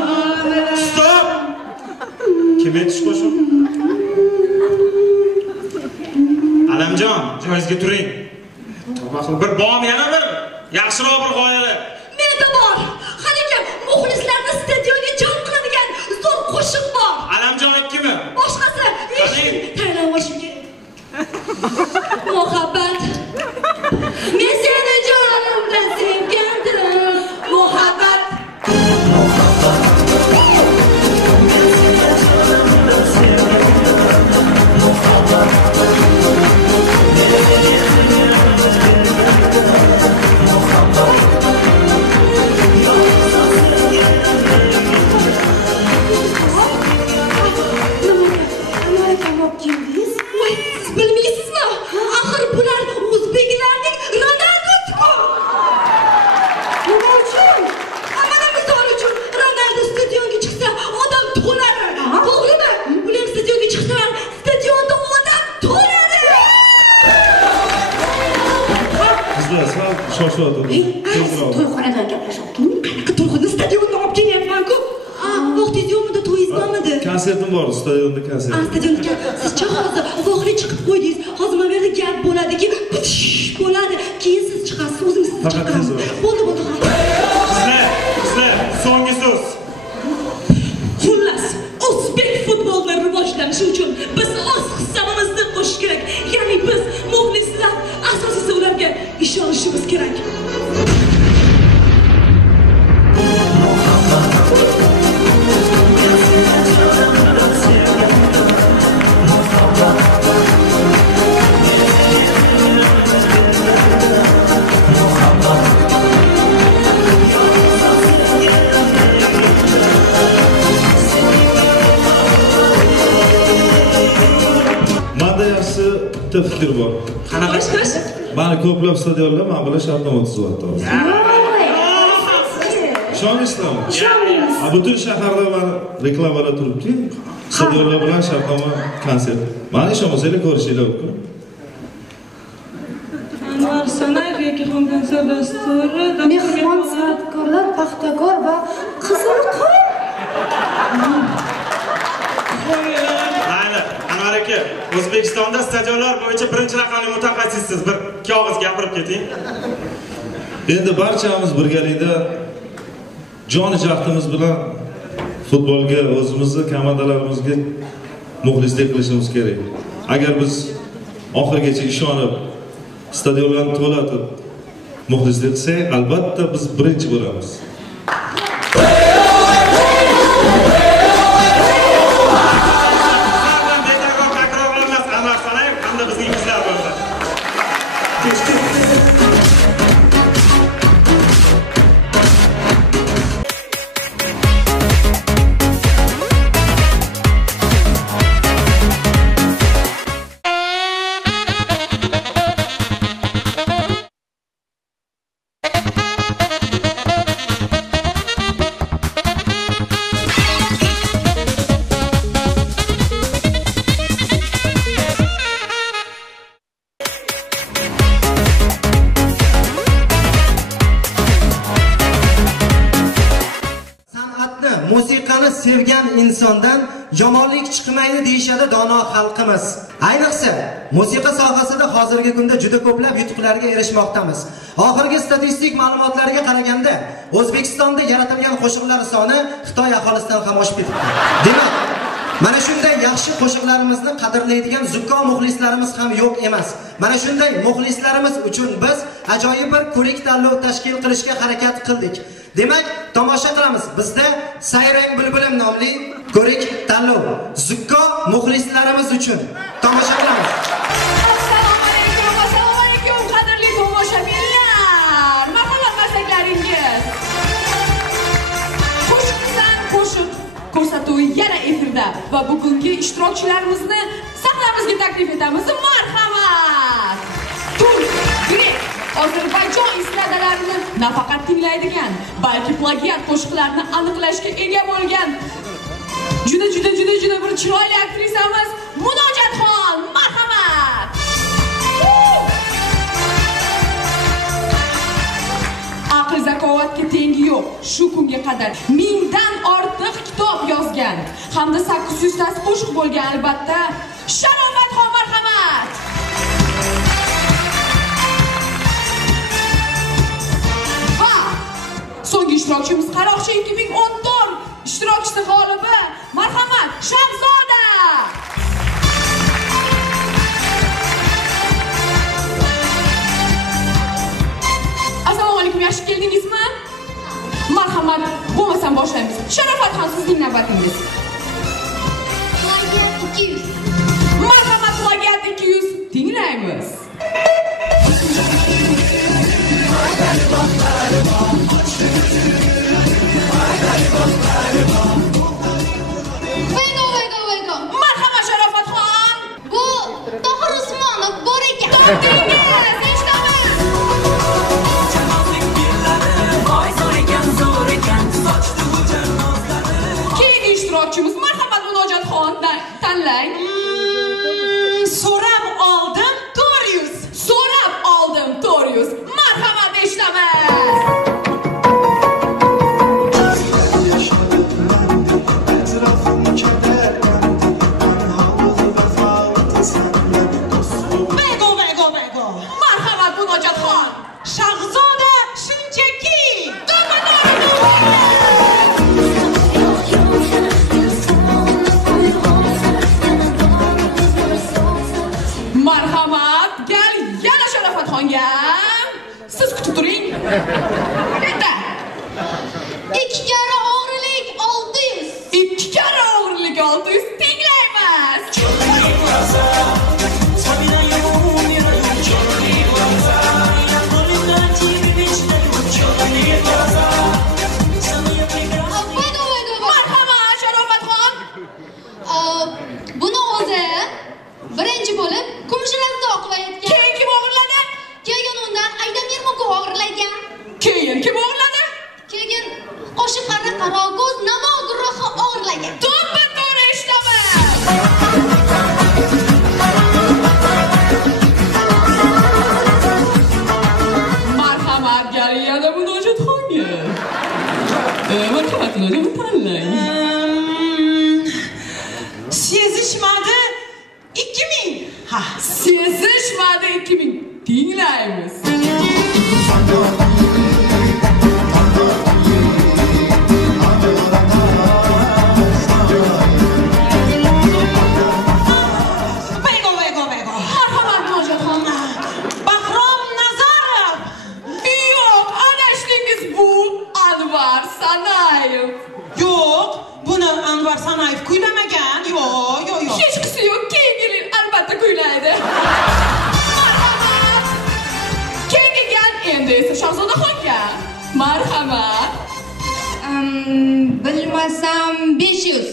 Stop. Kim aytish qo'shiq? Alamjon, joyingizga turing. Bir bor, yana bir yaxshiroq bir g'oyalar. Menda bor. Haligi muxlislarni stadionga jon qiladigan zo'r qo'shiq bor. Alamjon kimi? Boshqasi. Tayyorlanib olishim kerak. Muhabbat. Men seni jonimdan sevgandim. Muhabbat. Men seni jonimdan sevgandim. Muhabbat. Men senga ko'nglimni bergandim. Muhabbat. Yolg'iz sevganim degandim. Nimaga? Anvar akam olib keldingiz? Voy, siz bilmaysizmi? Axir bular o'zbeklarning Ronaldosi. Nima uchun? Mana misol uchun Ronaldo stadionga chiqsa, odam to'ladi. To'g'rimi? Ular stadionga chiqsalar, stadionda odam to'ladi. Sizlar shoshilyapti. To'yxonadan gaplashyaptimi? Qanaqa to'yxona stadionga olib kelyapman-ku? Vaqtingiz yo'qmidi, to'yingiz bormidi? Konsertim bor, stadionda konsert. Stadionga sizcha hozir voqea chiqib qo'ydingiz. Hozir mana bu yerda gap bo'ladiki, bo'ladi. Keyin siz chiqasiz, o'zim sizni chaqiraman. Bo'ldi. Sizlar, so'nggi so'z. Xullas, o'zbek futbolini rivojlanishi uchun biz o'z hissamizni qo'shish kerak. Ya'ni biz muxlislar, asosiysi ularga ishonishimiz kerak. Men seni jonimdan sevgandim. Muhabbat. Men senga ko'nglimni bergandim. Muhabbat. Yolg'iz sevganim degandim. Senga Menda yaxshi bitta fikr bor. Qanaqa? Mana ko'plab stadionlar men bilan shartnoma tuzyapti. Ishonaysizlarmi? Ishonmaymiz. Butun shaharda mana reklamalar turibdi. Stadionlar bilan shartnoma konsert. Mana ishonmasanglar ko'rishinglar mumkin. Anvar Sanay yoki Xonkonser dasturi, Mehmon san'atkorlar, paxtakor va Qizilqum. Mayli, Anvar aka, O'zbekistonda stadionlar bo'yicha birinchi raqamli mutaxassissiz. Bir ikki og'iz gapirib keting. Endi barchamiz birgalikda jon jahdimiz bilan futbolga, o'zimizni komandalarimizga muxlislik qilishimiz kerak. Agar biz oxirigacha ishonib, stadionlarni to'latib muxlislik qilsak, albatta biz birinchi bo'lamiz. Anvar Sanayev hamda bizning qizlar bo'ldi. musiqani sevgan insondan yomonlik chiqmaydi deyishadi dono xalqimiz. Ayniqsa musiqa sohasida hozirgi kunda juda ko'plab yutuqlarga erishmoqdamiz. Oxirgi statistik ma'lumotlarga qaraganda O'zbekistonda yaratilgan qo'shiqlar soni Xitoy aholisidan ham oshib ketibdi. Demak, mana shunday yaxshi qo'shiqlarimizni qadrlaydigan zukko muxlislarimiz ham yo'q emas. Mana shunday muxlislarimiz uchun biz ajoyib bir ko'rik tanlov tashkil qilishga harakat qildik. Demak, tomosha qilamiz. Bizda Sayrang bulbulim nomli ko'rik tanlov zukko muxlislarimiz uchun tomosha qilamiz. Assalomu alaykum, qadrli tomoshabinlar. Marhamat qarsaklaringiz. Qo'shiqsan qo'shiq ko'rsatuvi yana efirda va bugungi ishtirokchilarimizni sahnamizga taklif etamiz. Marhamat. Turk, grek, Ozarbayjon estradalarini nafaqat tinglaydigan, balki plagiat qo'shiqlarni aniqlashga ega bo'lgan juda bir chiroyli aktrisamiz Munojatxon. Marhamat. Aql zakovatga tengi yo'q. Shu kunga qadar 1000 dan ortiq kitob yozgan hamda 800 tasi qo'shiq bo'lgan, albatta. Sharofatxon, marhamat. Va so'nggi ishtirokchimiz Qaroqchi 2014 ishtirokchisi g'olibi, marhamat, Shahzoda. Assalomu alaykum, yaxshi keldingizmi? Marhamat, bo'lmasam boshlaymiz. Sharofatxon, sizning navbatingiz. Plagiat 200. Marhamat, plagiat 200 tinglaymiz. Marhamat, Sharofatxon. Bu Tohir Usmonov bor ekan. Topdingiz, eshitaman. Keyingi ishtirokchimiz, marhamat, Munojatxon, tanlang. So'rab oldim Torius. So'rab oldim Torius. Marhamat, eshitamiz. Gözleri yaşarıp mendi, etrafım kederlendi. Tenhalığı vefalıdı senden dostluğum. Bego. Marhamat, Munojatxon. Shahzoda shunchaki. To'patore to'pingiz. Marhamat, gal yana Sharofatxonga. Siz kutib turing. Bitta. 2 karra og'irlik 600. 2 karra og'irlik 600 tinglaymiz. Черные глаза, вспоминаю, умираю. Черные глаза, я только о тебе мечтаю. Черные глаза, самые прекрасные. Marhamat, Sharofatxon. Buni o'zi birinchi bo'lib Kumshiralda o'qilayotgan. Keyin kim o'g'irladi? Keyin undan Aydam Yermukov o'g'irlagan. Keyin kim o'g'irladi? Keyin qo'shiqlarni Qaroko'z Navo guruhi o'g'irlagan. To'ppa-to'g'ri eshitamiz. Marhamat, gal yana Munojatxonga. Marhamat, Munojatxon, tanlang. Sezishmadi 2000. Ha, sezishmadi 2000 tinglaymiz. yo'q. Hech qisi yo'q. Keyingi yil albatta kuylaydi. Marhamat. Keyingi gal endi esa Shahzodaxonga. Marhamat. Bilmasam 500.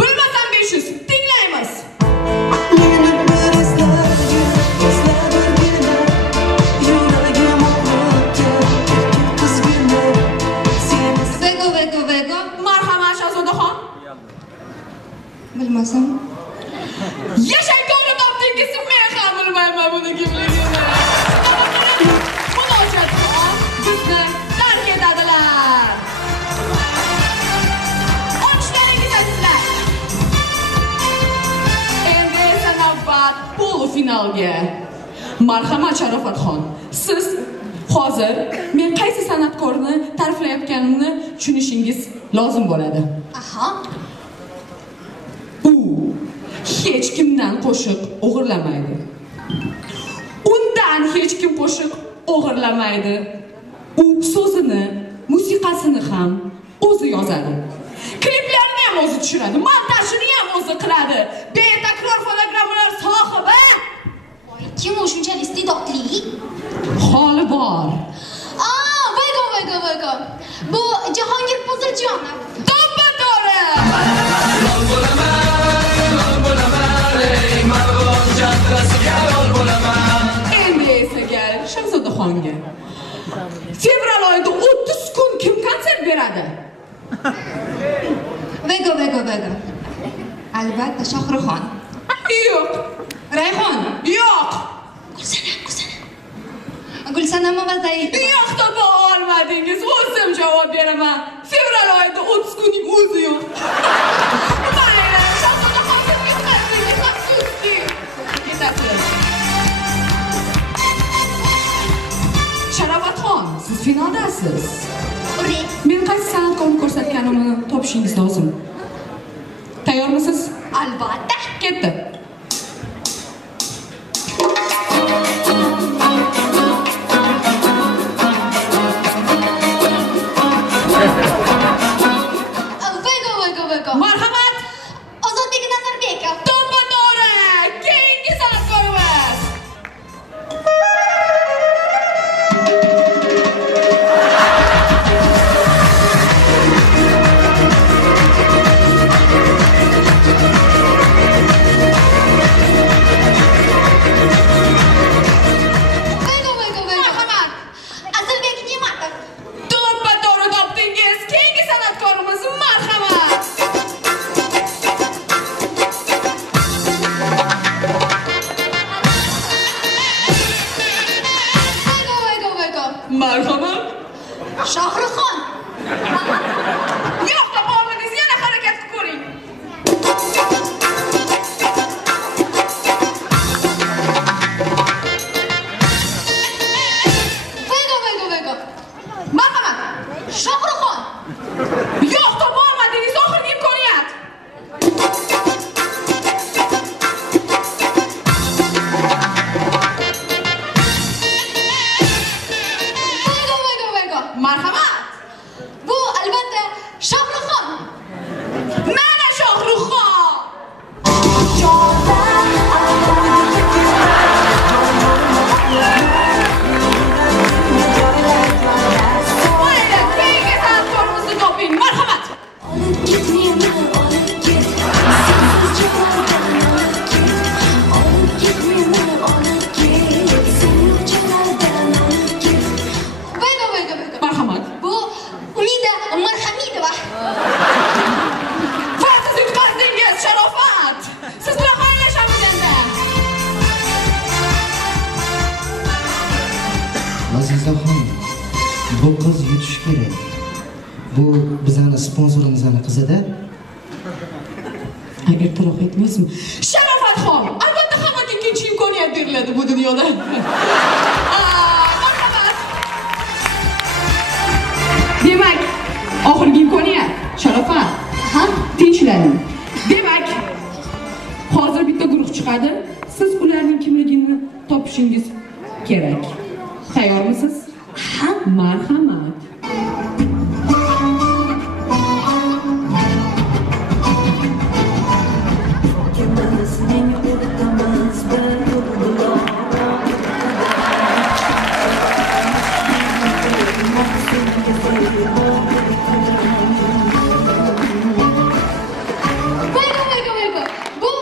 Bilmasam 500. Tinglaymiz. Meni bir eslagin, esladirgina, yuragim og'ritgan qizgina. Vego. Marhamat Shahzodaxon. Bilmasam. Yashang to'g'ri topdingiz, men ham bilmayman buni kimligini. Shunaqa qilib, Munojatxon bizni tark etadilar. Olqishlaringiz azizlar. Endi esa navbat polfinalga. Marhamat Sharofatxon, siz hozir men qaysi san'atkorni ta'riflayotganimni tushunishingiz lozim bo'ladi. Aha. U hech kimdan qo'shiq o'g'irlamaydi. Undan hech kim qo'shiq o'g'irlamaydi. U so'zini, musiqasini ham o'zi yozadi. Kliplarni ham o'zi tushiradi, montajini ham o'zi qiladi. Betakror fonogrammalar sohibi. Voy, kim u shunchalik iste'dodli? Holi bor. Vego. Bu Jahongir Poziljonov. To'ppa-to'g'ri. Endi esa gal Shahzodaxonga. Fevral oyida 30 kun kim konsert beradi? Vego. Albatta Shohruxxon. Yo'q. Rayhon. Yo'q. Gulsanam Mamazoitova. Yo'q, topa olmadingiz. O'zim javob beraman. Fevral oyida 30 kunning o'zi yo'q. Mayli, Shahzodaxon siz yutqazdingiz, afsuski. Ketasiz. Sharofatxon, siz finaldasiz. Men qaysi san'atkorni ko'rsatganimni topishingiz lozim. Tayyormisiz? Albatta. Ketdi. Vego. Marhamat. Ozodbek Nazarbekov. To'ppa-to'g'ri. Keyingi san'atkorimiz. Vego. Marhamat. Azalbek Ne'matov. To'ppa-to'g'ri topdingiz. Keyingi san'atkorimiz marhamat. Vego. Marhamat. Shohruxxon. Yo'q, topa olmadingiz. Yana harakat qilib ko'ring. Vego. Marhamat. Shohruxxon. Yo'q, topa olmadingiz. Oxirgi imkoniyat. Vego. Marhamat. Bu albatta Shohruxxon. Mana Shohruxxon. Mayli, keyingi san'atkorimizni toping. Marhamat. Olib ket meni, olib ket. Sensiz joylardan olib ket. Olib ket meni, olib ket. Sen yo'q joylardan olib ket. Vego. Marhamat. Bu Umida Marhamidova. Va siz yutqazdingiz, Sharofat. Siz bilan xayrlashamiz endi. Azizaxon, bu qiz yutish kerak. Bu bizning sponsorimizning qizida. Ertaroq aytmaysizmi? Sharofatxon, albatta hammaga ikkinchi imkoniyat beriladi bu dunyoda. Marhamat. Demak, oxirgi imkoniyat. Sharofat. Tinchlaning. Demak, hozir bitta guruh chiqadi. Siz ularning kimligini topishingiz kerak. Tayyormisiz? Marhamat. Tamizda yo'q buloq Voygo. Bu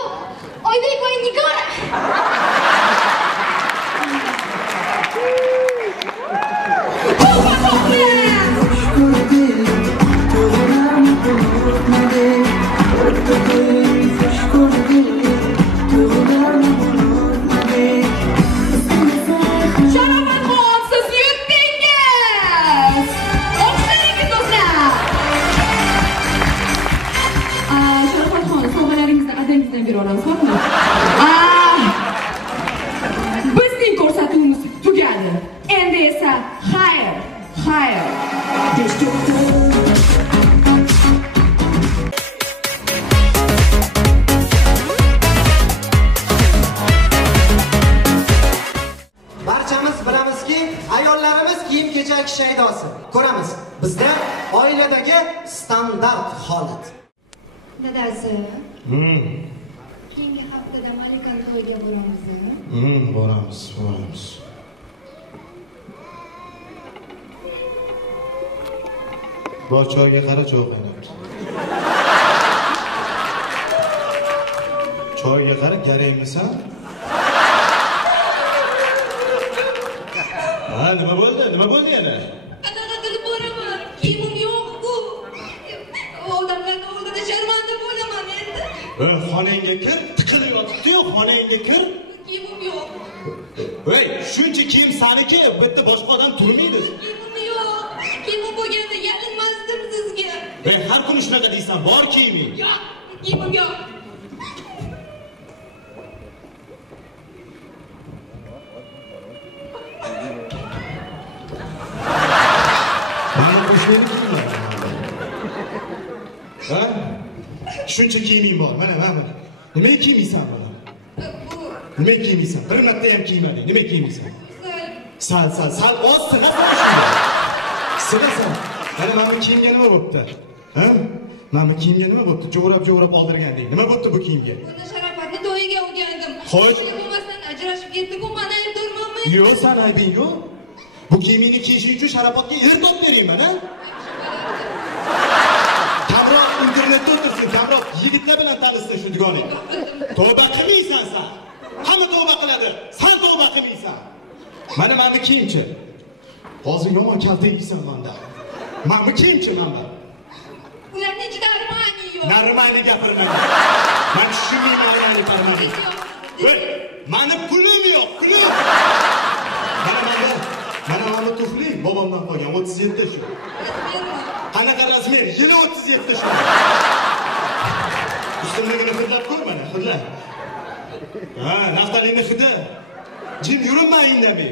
Oybek va Nigora. Sharofatxon, siz yutdingiz. Olqishlaringiz do'stlar. Sharofatxon, sovg'alaringizni adangizdan bera olamiz, xo'pmi? Bizning ko'rsatuvimiz tugadi. Endi esa xayr. Barchamiz bilamizki, ayollarimiz kiyim-kechak shaydosi. Ko'ramiz, bizda oiladagi standart holat. Dadasi, keyingi haftada Malikani to'yiga boramiz. Boramiz. Bor choyga qara, choy qaynabdi. Choyga qara, garaymisan? Ha, nima bo'ldi yana? Qanaqa qilib boraman? Kiyimim yo'q bu. Odamlarning oldida sharmanda bo'laman endi. Xonangga kir, tiqilib yotibdi-yu, xonangga kir. Kiyimim yo'q. Shuncha kiyim saniki, bu yerda boshqa odam turmaydi. Kiyimim yo'q. Kiyimim bo'lganda yalinmasdim sizga. Har kuni shunaqa deysan, bor kiyiming. Yo'q, kiyimim yo'q. Mana qo'shnini kiyimlari ha? Shuncha kiyiming bor. Mana. Nimaga kiymaysan buni? Nimaga kiymaysan? Bir marta ham kiymading. Nimaga kiymaysan? Sal oz sig'asan shunga. Sig'asan. Mana bu kiyimga nima bo'pti? Ha? Mana bu kiyimga nima bo'pti? Jo'rab oldirganding. Nima bo'pti bu kiyimga? Bunda Sharofatni to'yiga olgandim. Xo'sh. To'yi bo'lmasdan ajrashib ketdi-ku, mana aybdormanmi? Yo'q, san aybing yo'q. Bu kiyimingni kiyishing uchun Sharofatga topib berayman, ha? Kamroq internetda o'tirsin, kamroq yigitlar bilan tanishsin shu dugonang. Tavba qilmaysan sen. Hamma tavba qiladi. Sen tavba qilmaysan. Mana bu kiyimchi. Hozir yomon kalta yeysan menda. Mana bu kiyimchi mana. Ularning ichida Armani yo'q. Narmani gapir menga. Men tushunmayman Armani parmani. Mani pulim yo'q, pulim. Mana bu tufli bobomdan qolgan 37 shu. Qanaqa razmer? Yili 37 shuni. Ustimdagini hidlab ko'r mana, hidla. Ha, naftalinni hidi. Jim yurinma indamay.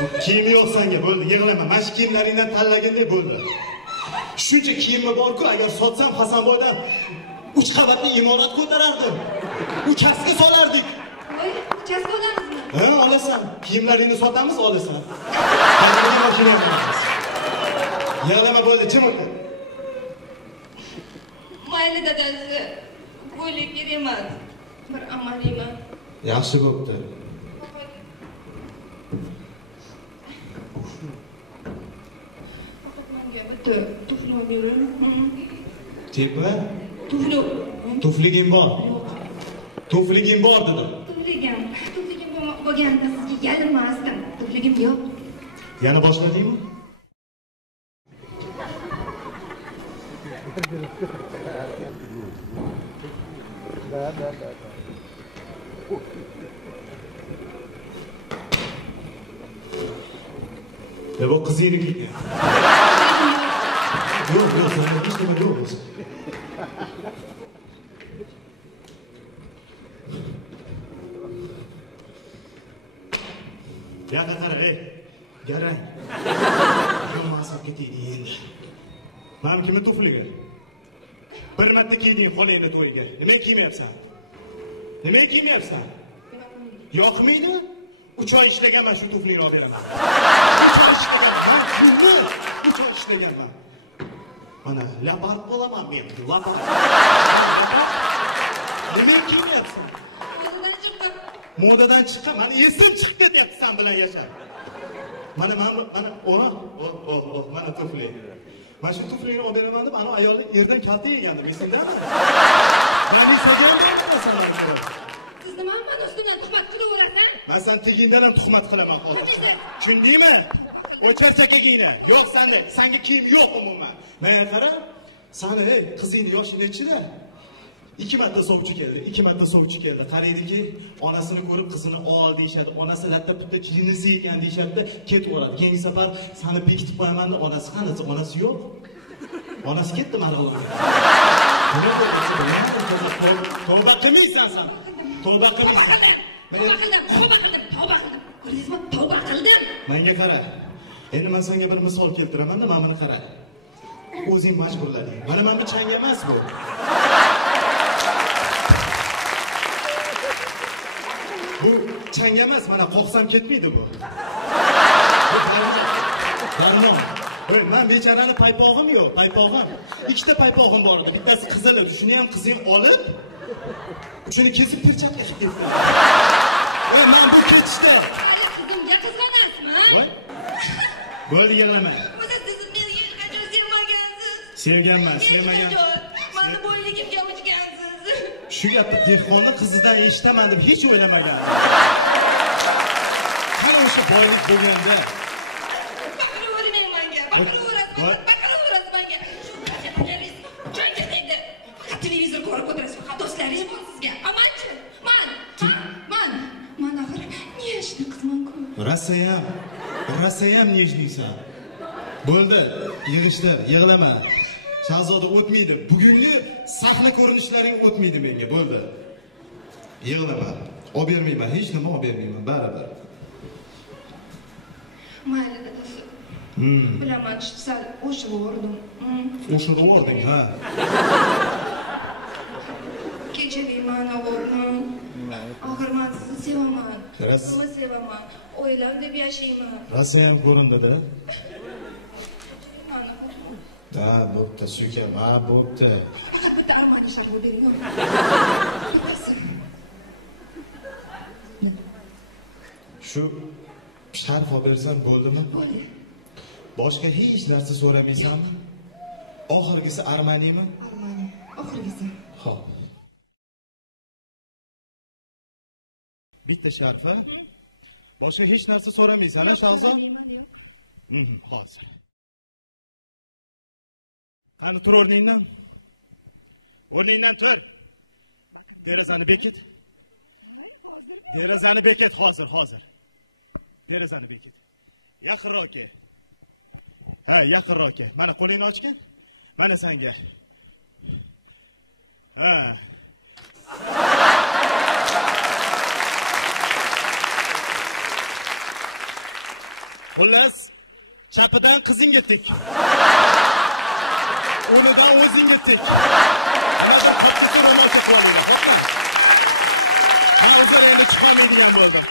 Bu kiyim yo'q senga, bo'ldi, yig'lama. Mana shu kiyimlaringdan tanlagandek bo'ldi. Shuncha kiyimim bor-ku, agar sotsam Hasanboydan 3 qavatli imorat ko'tarardim. Uchastka solardik. Voy, uchastka olamizmi? Ha, olasan. Kiyimlaringni sotamiz, olasan. Qaytimiga mashina ham olamiz. Yig'lama bo'ldi, jim o'tir. Mayli dadasi. Bo'lik kerak emas. Bir amaliyman. Yaxshi bo'pti. Faqat menga bitta tufli olib bering. Tepa? Tufli. Tufligim bor. Yo'q. Tufligim bor dedim. Tufligim bo'lganda sizga yalinmasdim. Tufligim yo'q. Yana boshladingmi? Bu qizingniki ekan. Yo'q, senda hech nima yo'q o'zi. Yoqqa qara, garang. Yomon asab ketding endi. Mana kimni tufliga? Bir marta kiyding xolangni to'yiga. Nima kiymayapsan? Nima kiymayapsan? Yoqmaydi? 3 oy ishlaganman shu tuflini olib beraman. 3 oy ishlaganman. Men jinni 3 oy ishlaganman. Mana leopard bo'laman men, leopard. Men leopard. Nima kiymayapsan? modadan chiqib. Modadan chiqqan. Mani esim chiqib ketyapti sen bilan yashab. Mana mana tufli. Mana shu tuflini olib beraman deb ana ayolni erdan kalta yegandim, esindaman. Banisaga ham bormagansan meni ko'rib. Siz nima meni ustimdan tuhmat qilaverasiz? Men sen tegingdan ham tuhmat qilaman hozir. Tushundingmi? O'charchakagingni. Yo'q senda, senga kiyim yo'q umuman. Menga qara. Sani qizingni yoshi nechida? 2 marta sovchi keldi. Qaraydiki, onasini ko'rib qizini ol deyshadi. Onasi latta putta jinisi ekan deyshadi, ketib yuboradi. Keyingi safar seni bekitib qo'yaman deb onasi qanisi? Onasi yo'q. Onasi ketdi Marg'ilonga. Nima bo'ldi deb bilmadim. Tavba qilmaysan sen. Tavba qilmaysan. Tavba qildim. Ko'rdingizmi? Tavba qildim. Menga qara. Endi men senga bir misol keltiraman-da, mana buni qara. O'zing majburlading. Mana bu chang emas bu. Bu chang emas, mana qoqsam ketmaydi bu. Bu barmoq. Men becharaning paypog'im yo'q, paypog'im. 2 ta paypog'im bor edi. Bittasi qizil edi. Shuni ham qizing olib, shuni kesib perchatka qilib ketdilar. Men bu ketishda. Hali qizimga qizg'anasizmi? Voy. Bo'ldi, yig'lama. O'zi siz meni hech qachon sevmagansiz. Sevganman. Meni boyligimga o'chgansiz. Shu gapni dehqonni qizidan eshitaman deb hech o'ylamagandim. Qani o'sha boylik bo'lganda? Baqiravering menga. Baqiraverasiz menga. Shu gazetalaringiz jonga tegdi. Faqat televizor ko'rib o'tirasiz. Faqat do'stlaringiz bor sizga. Amanchi? Man axir nechni qizman-ku. Rasayam nechnisan. Bo'ldi, yig'ishtir, yig'lama. Shahzoda o'tmaydi. Bugungi sahna ko'rinishlaring o'tmaydi menga, bo'ldi. Yig'lama. Olib bermayman, hech nima olib bermayman, baribir. Mayli dadasi. Bilaman, sal o'shirib O'shirib, ha. Kechiring meni, o'g'lim. Axir men sizni sevaman. Qizimni sevaman. Oilam deb yashayman. Rasa ham ko'rindi-da. Kechiring meni, o'g'lim. Ha, bo'pti, suykan. Ha, bo'pti. Faqat bitta Armani sharf bering. Bittasi. Shu sharf olib bersam bo'ldimi? Bo'ldi. Boshqa hech narsa so'ramaysanmi? Oxirgisi Armanimi? Armani. Oxirgisi. Xo'p. Bitta sharfa? Boshqa hech narsa so'ramaysan, ha, Shahzod? Yo'q. Hozir. Qani tur o'rningdan. O'rningdan tur. Derazani bekit. Hozir. Derazani bekit, hozir. Derazani bekit. Yaqinroq kel. Ha, yaqinroq kel. Mana qo'lingni ochgin. Mana senga. Ha. Xullas, chapidan qizingga tik. O'rnidan o'zingga tik. Nimadir qolib ketsa ro'molcha qilib olinglar, xo'pmi? Men o'zim endi chiqa olmaydigan bo'ldim.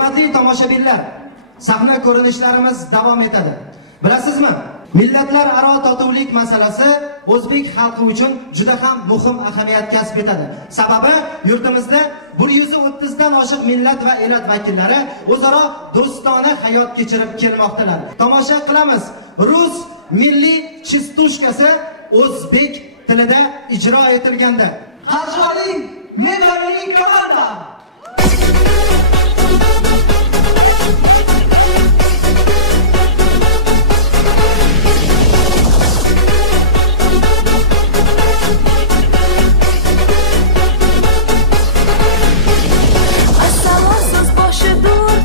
Hurmatli tomoshabinlar, sahna ko'rinishlarimiz davom etadi. Bilasizmi? Millatlararo totuvlik masalasi o'zbek xalqi uchun juda ham muhim ahamiyat kasb etadi. Sababi yurtimizda 130 dan oshiq millat va elat vakillari o'zaro do'stona hayot kechirib kelmoqdalar. Tomosha qilamiz. Rus milliy chistushkasi o'zbek tilida ijro etilganda. Qarshi oling, men va mening komandam.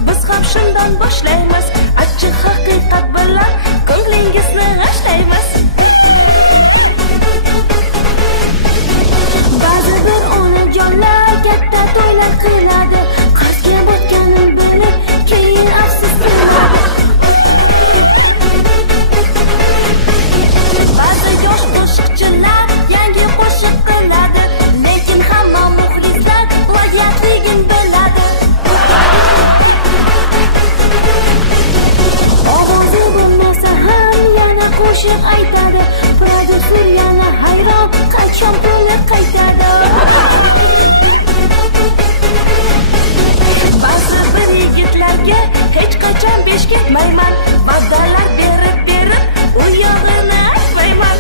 Biz ham shundan boshlaymiz. Achchiq haqiqat bilan ko'nglingizni g'ashlaymiz. Ba'zi bir onajonlar katta to'ylar qiladi. Qarzga botganini bilib, keyin afsus qiladi. Ba'zi yosh qo'shiqchilar yangi qo'shiq qiladi, lekin hamma muxlislar plagiatligini biladi. Ovozi bo'lmasa ham yana qo'shiq aytadi. Prodyuser yana hayron, qachon puli qaytadi. Ba'zi bir yigitlarga hech qachon besh ketmayman. Va'dalar berib u yog'ini aytmayman.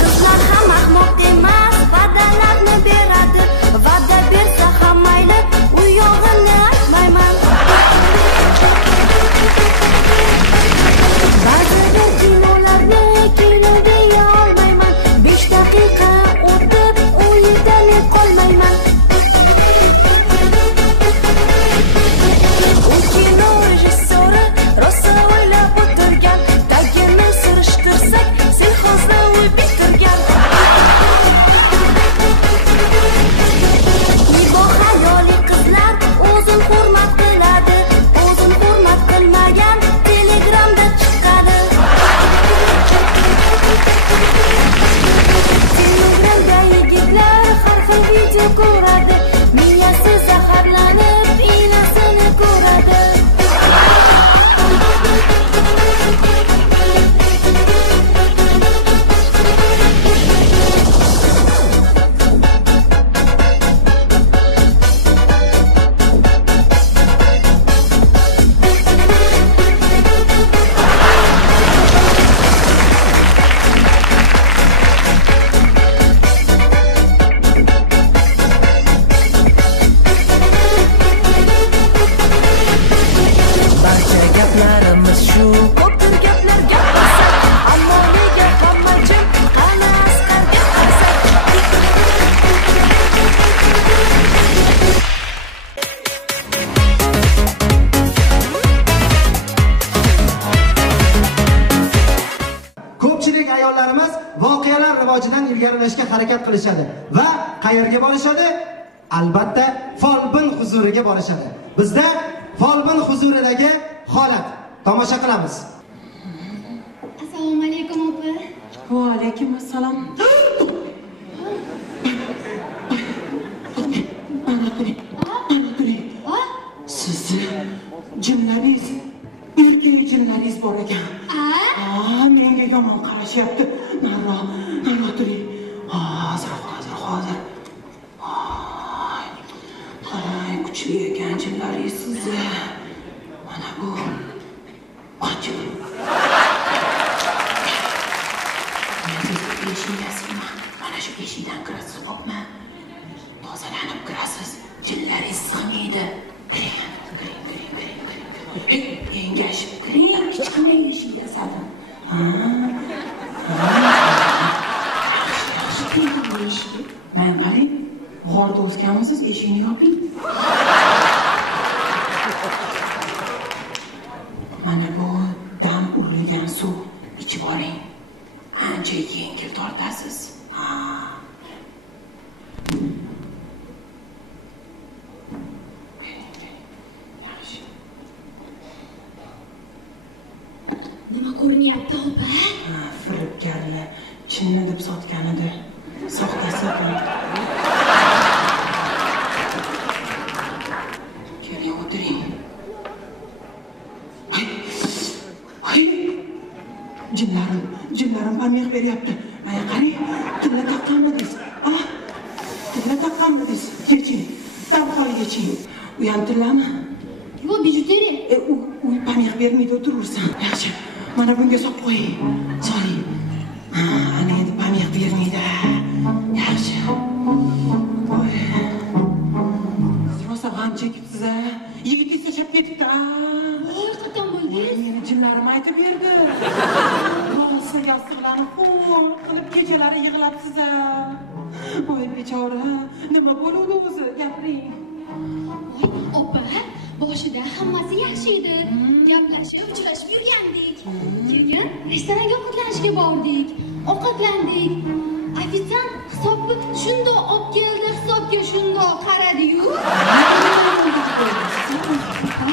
Qizlar ham ahmoq emas, va'dalarni beradi. Va'da bersa ham mayli, u yog'ini aytmayman. Ba'zi bir kinolarni kinoga olmayman. 5 daqiqa o'tib, u yerdan qolmayman. U kino rejissyori rosa o'ylab o'tirgan, tagini surishtirsak, selxozda uy bitirgan. Hayoli qizlar o'zim hurmat qiladi, o'zim hurmat qilmagan Telegramda chiqadi. Telegramda yigitlar har xil video ko'radi, miyasi zaharlanib, inasini ko'radi. Gaplarimiz shu, ko'pdir gaplar gapirsak, ammo nega hamma jim? Qani Asqarga qarasak. Ko'pchilik ayollarimiz voqealar rivojidan ilgarilashga harakat qilishadi va qayerga borishadi? Albatta, folbin huzuriga borishadi. Bizda folbin huzuridagi holat tomosha qilamiz. Assalomu alaykum opa. Va alaykum assalom. Qaraturing. Sizni jinlaringiz, erkak jinlaringiz bor ekan. Menga yomon qarashyapti. Naro turing. Hozir. Ay, kuchli ekan jinlaringiz sizni. Mana bu ochib. Mana shu eshikdan kirasiz, xo'pmi? Tozalanib kirasiz. Jinlaringiz sig'maydi. Kiring. Engashib kiring, kichkina eshik yasadim. Yaxshi, tegan bu eshikka. Mana qarang, g'orda o'sganmisiz, eshikni yoping. Mana bu dam urilgan suv, ichib oling. Ancha yengil tortasiz. Nima ko'rinyapti opa? Firibgarlar, chinni deb sotgan edi. Saqlaysiz ekan. Keling, o'tiring. Ay, jinlarim pamir beryapti. Mana qarang, tilla taqqanmi deysiz? Tilla taqqanmi deysiz? Yeching, darhol yeching. U ham tillami? Yo'q, bijuteriya. U pamir bermaydi, o'tiraversin. Yaxshi. Mana bunga solib qo'ying. Soling. Ana endi pamir bermaydi. Yaxshi. Voy. Rosa g'am chekibsiz-a? Yigitingiz tashlab ketibdi-a? Voy, qachon bo'ldingiz? Meni jinlarim aytib berdi. Rosa yostiqlarni xo'r qilib kechalari yig'labsiz-a? Voy bechora, nima bo'ldi o'zi? Gapiring. Opa, boshida hammasi yaxshi edi. Gaplashib, uchrashib yurgandik. Keyin restoranga ovqatlanishga bordik. Ovqatlandik. Ofitsiant hisobni shundoq olib keldi, hisobga shundoq qaradi-yu. Nega bunday bo'ldi deb o'ylaysiz? Opa,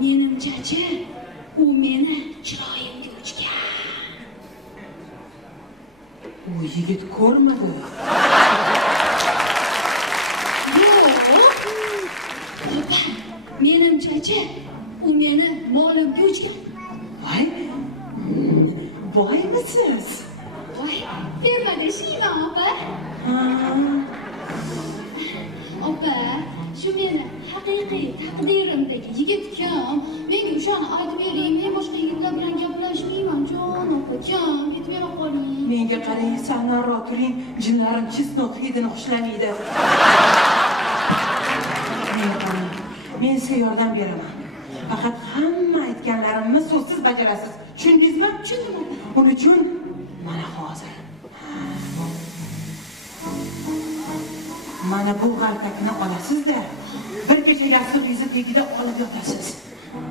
menimcha-chi, u meni chiroyimga uchgan. U yigit ko'rmadi. Yo'q. Opa, menimcha-chi, u meni molimga uchgan. Voy. Voymisiz? Voy, firmada ishlayman, opa. Opa, shu meni haqiqiy taqdirimdagi yigit kim? Menga o'shani aytib bering. Men boshqa yigitlar bilan gaplashmayman, jon opa. Kim? Aytib bera qoling. Menga qarang, sal nariroq turing. Jinlarim chesnok hidini xushlamaydi. Men sizga yordam beraman. Faqat hamma aytganlarimni so'zsiz bajarasiz. Tushundingizmi? Tushundim opa. Buning uchun mana hozir. Mana bu g'altakni olasiz-da, bir kecha yastig'ingizni tagida olib yotasiz.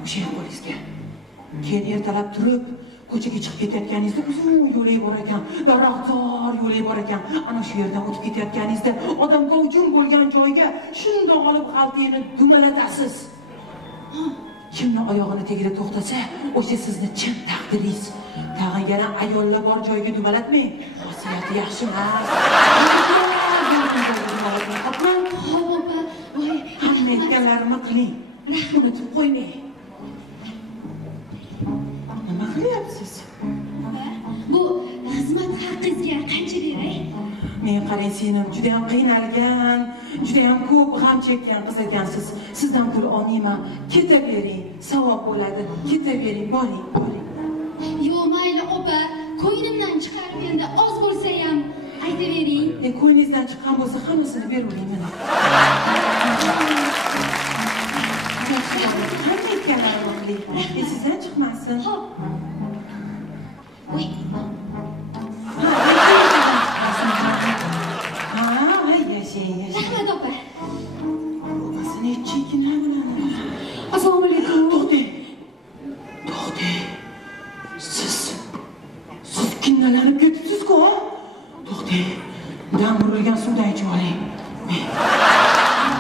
O'sha qo'lingizga. Keyin ertalab turib, ko'chaga chiqib ketayotganingizda uzun yo'lay bor ekan, daraxtzor yo'lay bor ekan. Ana shu yerdan o'tib ketayotganingizda odamga hujum bo'lgan joyga shundoq olib g'altini dumalatasiz. Kimni oyog'ini tagida to'xtasa, o'sha sizni chin taqdiringiz. Tag'in yana ayollar bor joyga dumalatmang. Xosiyati yaxshi emas. Yigitlar bo'lgan joyga dumalatmang, xo'pmi? Xo'p, opa. Voy, hamma aytganlarimni qiling. Unutib qo'ymang. Nima qilyapsiz? Bu xizmat haqingizga qancha beray? Men qarang, singlim juda ham qiynalgan, juda ham ko'p g'am chekkan qiz ekansiz. Sizdan pul olmayman. Ketavering, savob bo'ladi. Ketavering, boring. Yo'q, mayli opa. Ko'nglimdan chiqarib endi oz bo'lsa ham aytavering. Ko'nglingizdan chiqqan bo'lsa hammasini beravering mana. Hamma aytganlarimni qiling. Esingizdan chiqmasin. Xo'p. Voy. Esingizdan chiqmasin. Yashang. Rahmat opa. Qasini chekina bo'ladi. Assalomu alaykum. To'xtang. Siz kinnalanib ketibsiz-ku? To'xtang. Dam urilgan suvdan ichib oling. Men.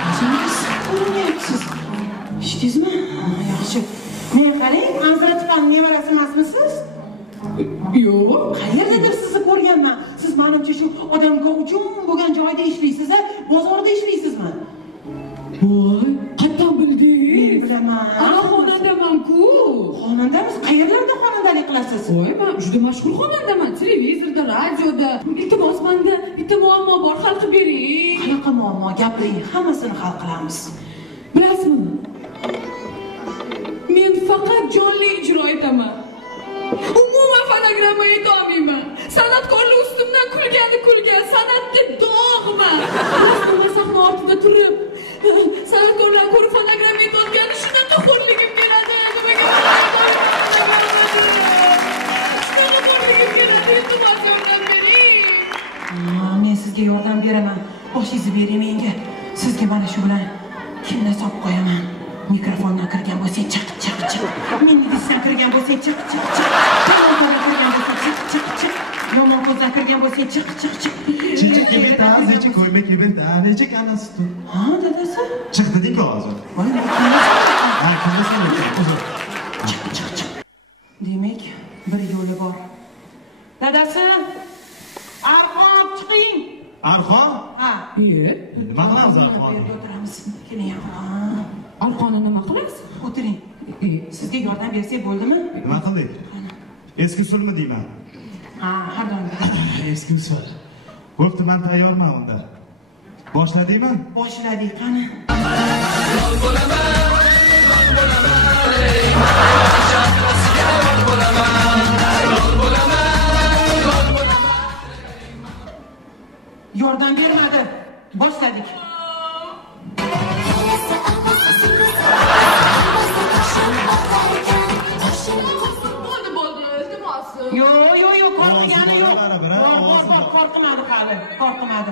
O'zingiz ko'rinyapsiz. Eshitdingizmi? Yaxshi. Men qarang, Hazratxon nevarasi emasmisiz? Yo'q. Qayerdadir sizni ko'rganman. Siz menimcha shu odamga hujum bo'lgan joyda ishlaysiz-a? Bozorda ishlaysizmi? Voy, qattan bildingiz? Men bilaman. Ana xonandaman-ku. Xonandamiz? Qayerlarda xonandalik qilasiz? Voy, men juda mashhur xonandaman. Televizorda, radioda. Iltimos, menda bitta muammo bor, hal qilib bering. Qanaqa muammo? Gapiring, hammasini hal qilamiz. Bilasizmi? Men faqat jonli ijro etaman. Umuman fonogramma aytolmayman. San'atkorlar ustimdan kulgan, san'atga dog'man. Bilasizmi, sahna ortida turib, san'atkorlar ko'rib fonogramma aytayotganda shunaqa xo'rligim keladi. Nimaga men aytolmayman fonogrammani? Shunaqa xo'rligim keladi. Iltimos, yordam bering. Men sizga yordam beraman. Boshingizni bering menga. Sizga mana shu bilan kimni solib qo'yaman. Mikrofondan kirgan bo'lsang chiq. Meni disdan kirgan bo'lsang chiq. Kolonkadan kirgan bo'lsang chiq. Yomon ko'zdan kirgan bo'lsang chiq. Necha kebeta, necha ko'yma kebeta, necha kanasitu. Ha, dadasi? Chiq deding-ku hozir. Voy, men kimga solyapman? Ha, kimga solyapsan? Uzr. Chiq. Demak, bir yo'li bor. Dadasi, Arqon olib chiqing. Arqon? Ha. Nima qilamiz arqonni? Bu yerga o'tiramiz. Keling yavrum. Arqonni nima qilasiz? O'tiring. Sizga yordam bersak bo'ldimi? Nima qildik? Eski usulmi deyman? Ha, har doim. Eski usul. Bo'pti, men tayyorman unda. Boshladingmi? Boshladik, qani. Yordam bermadi. Boshladik. Bo'ldi, iltimos. Yo'q, qo'rqgani yo'q. Bor, qo'rqmadi hali. Qo'rqmadi.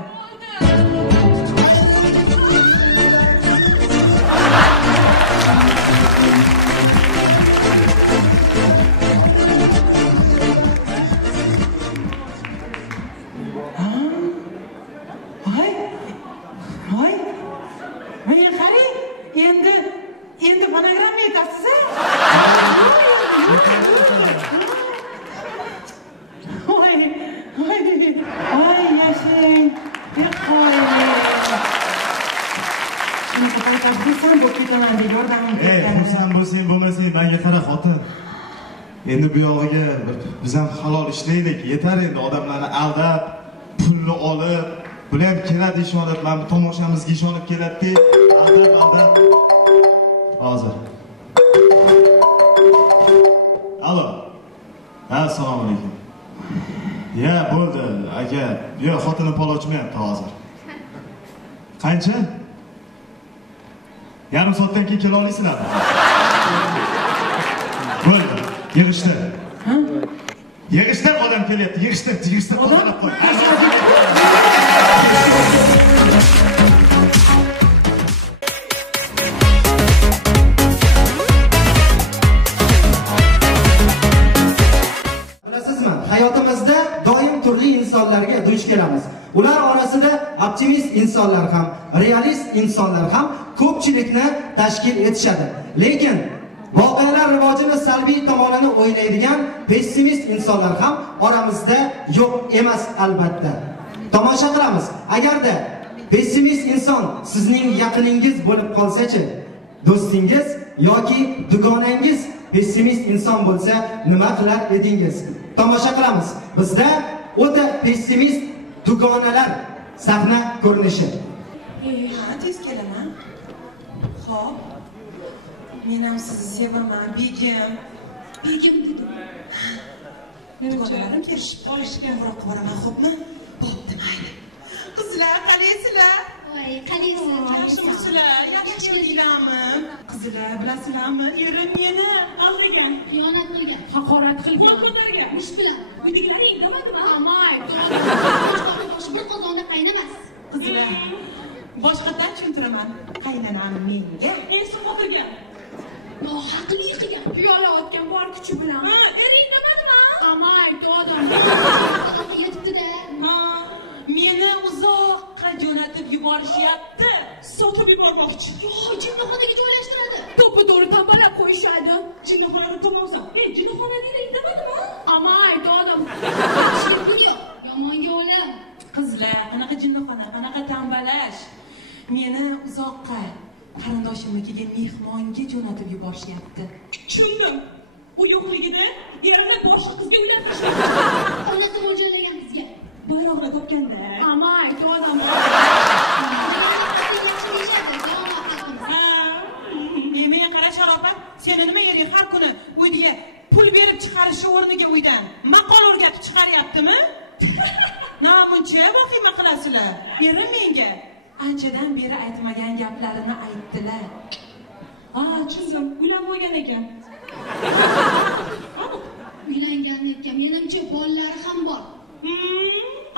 Voy. Meni qarang. Endi fonogramma aytasiz-a? Yo'q. Voy, yashang. Qo'yiling. Shunaqa paytlar xursand bo'lib ketaman deb yordamim ketganida. Xursand bo'lsang, bo'lmasang, menga qara xotin. Endi bu yog'iga biz ham halol ishlaylik. Yetar endi odamlarni aldab, pulni olib, bular ham keladi ishonib, mana tomoshamizga ishonib keladi-da, aldab. Hozir. Alo. Assalomu alaykum. Ya, bo'ldi, aka. Yo, xotinim pol ochmayapti hozir. Qancha? Yarim soatdan keyin kela olasizlarmi? Bo'ldi. Yig'ishtir. Ha? Yig'ishtir, odam kelyapti. Yig'ishtir, odam qoldirib qo'y. Bilasizmi, hayotimizda doim turli insonlarga duch kelamiz. Ular orasida optimist insonlar ham, realist insonlar ham ko'pchilikni tashkil etishadi. Lekin voqealar rivojini salbiy tomonini o'ylaydigan pessimist insonlar ham oramizda yo'q emas albatta. Tomosha qilamiz. Agarda pessimist inson sizning yaqiningiz bo'lib qolsa-chi, do'stingiz yoki dugonangiz pessimist inson bo'lsa, nima qilar edingiz? Tomosha qilamiz. Bizda o'ta pessimist dugonalar sahna ko'rinishi. Ha, tez kelaman. Xo'p. Men ham sizni sevaman, begim. Begim dedim. Dugonalarim kelishibdi. Qo'ng'iroq qilib boraman, xo'pmi? Bo'pti, mayli. Qizlar, qalaysizlar? Voy, qalaysiz? Yaxshimisizlar? Yaxshi keldinglarmi? Qizlar, bilasizlarmi? Erim meni aldagan, xiyonat qilgan, haqorat qilgan, qo'l ko'targan. musht bilan. Uydagilar indamadimi? Amay, to'dim. Qo'chqorni boshi bir qozonda qaynamas. Qizlar, boshqadan tushuntiraman. Qaynanam menga esi qotirgan. Nohaqli qilgan. Piyola otgan bor kuchi bilan. Ha, ering demadimi? Amay, to'dim. Paloqqa yetibdi-da. Ha, meni uzoqqa jo'natib yuborishyapti. Sotib yubormoqchi. Yo'q, jinnixonaga joylashtiradi. To'ppa-to'g'ri tambalab qo'yishadi. Jinnixonada tomomsan. Jinnixonadaglar indamadimi? Amay, to'dim. Yaxshiga kun yo'q, yomonga o'lim. Qizlar, qanaqa jinnixona, qanaqa tambalash. Meni uzoqqa qarindoshimnikiga mehmonga jo'natib yuborishyapti. Tushundim. U yo'qligida erini boshqa qizga uylantirishmoqchi. Onasi mo'ljallagan qizga. Bayroqni topganda. Amay, to'dim. Aldagani xotin yaxshi deyishadi, dono xalqimiz. Men qara Sharopat, seni nima ering har kuni uyga pul berib chiqarishi o'rniga uydan maqol o'rgatib chiqaryaptimi? Namuncha vahima qilasizlar. Erim menga anchadan beri aytmagan gaplarini aytdilar. Tushundim. Uylanib bo'lgan ekan. Aniq. Uylanganini aytgan. Menimcha bolalari ham bor.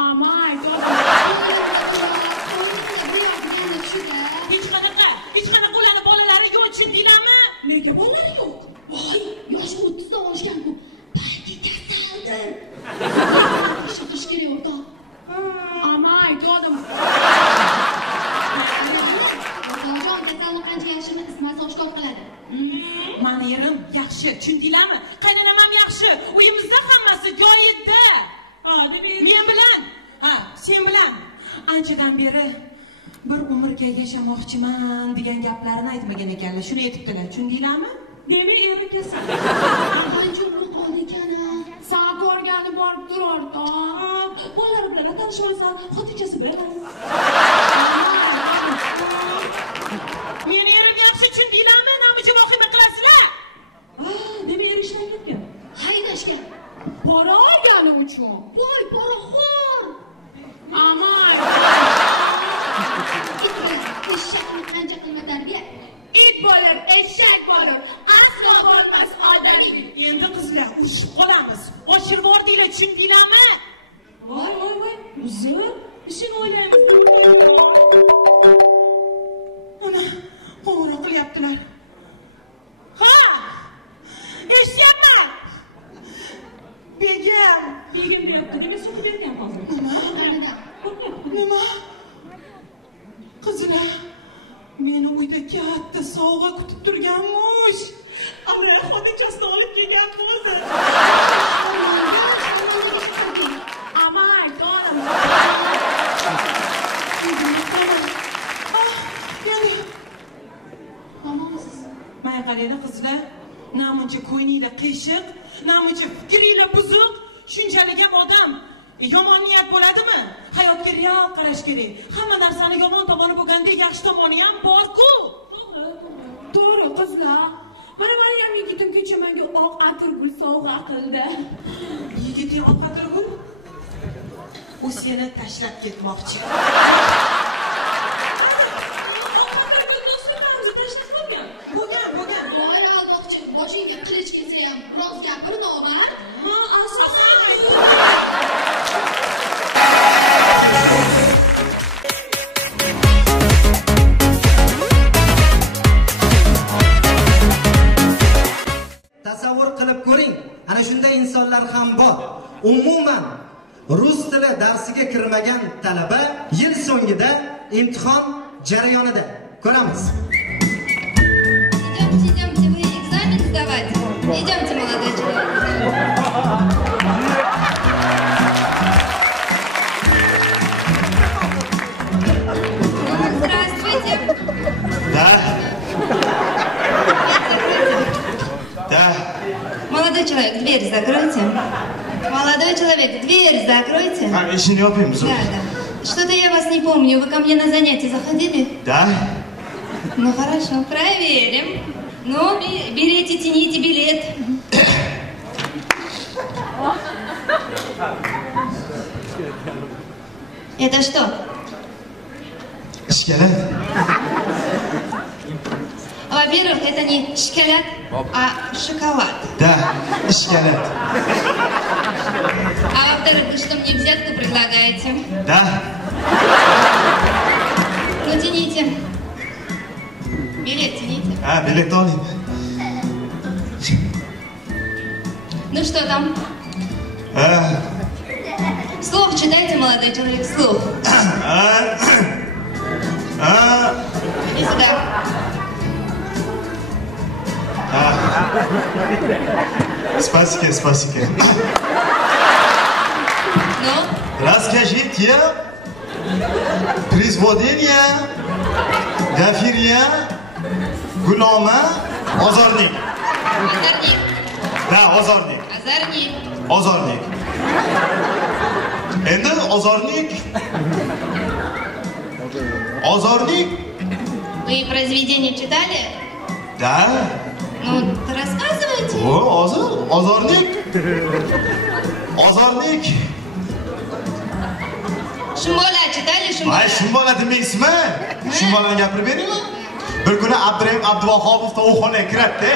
Amay, to'dim. Ko'nglimda bir yor, qo'ynimda bir yor degani shu-da. Hech qanaqa ularning bolalari yo'q, tushundinglarmi? Nega bolalari yo'q? Voy, yosh 30 dan oshgan-ku. Balki kasaldir. Zudlik bilan tekshirtirish kerak, o'rtoq. Amay, to'dim. O'rtoqjon kasalni qancha yashirma ismasi oshkor qiladi. Mani erim yaxshi, tushundinglarmi? Qaynonam ham yaxshi. Uyimizda hammasi joyida. Ha, demak, men bilan Ha, sen bilan anchadan beri bir umrga yashamoqchiman degan gaplarini aytmagan ekanlar. Shuni aytibdilar. Tushundinglarmi? Demak, eri kasal. Qancha umri qoldi ekan? Sen ko'rgani borib turardi. Bolalar bilan tanishib olasan, xotinchasi bilan. Amay, to'g'ri. Meni erim yaxshi tushundinglarmi? Namuncha vahima qilasizlar? Demak, eri ishdan ketgan. Haydashgan. Pora olgani uchun. Voy, poraxo'r. Amay, to'g'ri. It bilan eshakni qancha qilma tarbiya. It bo'lar, eshak bo'lar, aslo bo'lmas odamiy. Endi qizlar urushib qolamiz. Oshirib yordinglar, tushundinglarmi? Voy, uzr. Ishini o'ylaymiz, o'rtoqjon. Ana, qo'ng'iroq qilyaptilar. Ha! Eshityapman. Begim deyapti. Demak, so'kib bergan hozir. Nima? Qanidan? Nima? Qizlar, meni uyda katta sovg'a kutib turganmish. Ana, xotinchasini olib kelgan bo'ldi. Sharmandaga chaqirging. Amay, to'g'ri. Nima qilaman? Endi Tamomsiz. mana qaranglar qizlar, namuncha ko'yninglar qiyshiq, namuncha fikringlar buzuq, shunchalik ham odam yomon niyat bo'ladimi? Hayotga real qarash kerak. Hamma narsani yomon tomoni bo'lgandek, yaxshi tomoni ham bor-ku. To'g'ri, qizlar. Mana meni ham yigitim kecha menga oq atirgul sovg'a qildi. Yigiting oq atirgul? U seni tashlab ketmoqchi. Oq atirgul do'stliklarimizni tashlab qo'ygan. Bo'lgan. Voy aldoqchi, boshingga qilich kelsa ham rost gapir, nomard. Asalom. Tasavvur qilib ko'ring, ana shunday insonlar ham bor. Umuman rus tili darsiga kirmagan talaba yil so'ngida imtihon jarayonida ko'ramiz. Идемте, вы экзамен сдавать? Идемте, молодой человек. Здравствуйте. Да. Дверь закройте. Да. Молодой человек, дверь закройте. Молодой человек, дверь закройте. Еще не опим, Да. Что-то я вас не помню. Вы ко мне на занятия заходили? Да. Ну хорошо, проверим. Ну, берите, тяните билет. Это что? Шоколад. Во-первых, это не шоколад, а шоколад. Да, шоколад. А во-вторых, вы что, мне взятку предлагаете? Да. Ну, тяните. Билет тяните. Билет олим. Ну, что там? Слух читайте, молодой человек, слух. Иди сюда. Спасибо. Ну? Расскажите произведение Гафирия Гулома Озорник. Озорник. Да, Озорник. Озорник. Озорник. Endi Озорник. Вы произведение читали? Да. Ну, рассказывайте. Озорник. Shumbola chitali, Shumbola. Shumbola demaysizmi? Shumbolani gapirib beringmi? Bir kuni Abdurahim Abduvahobov tovuqxonaga kiradi.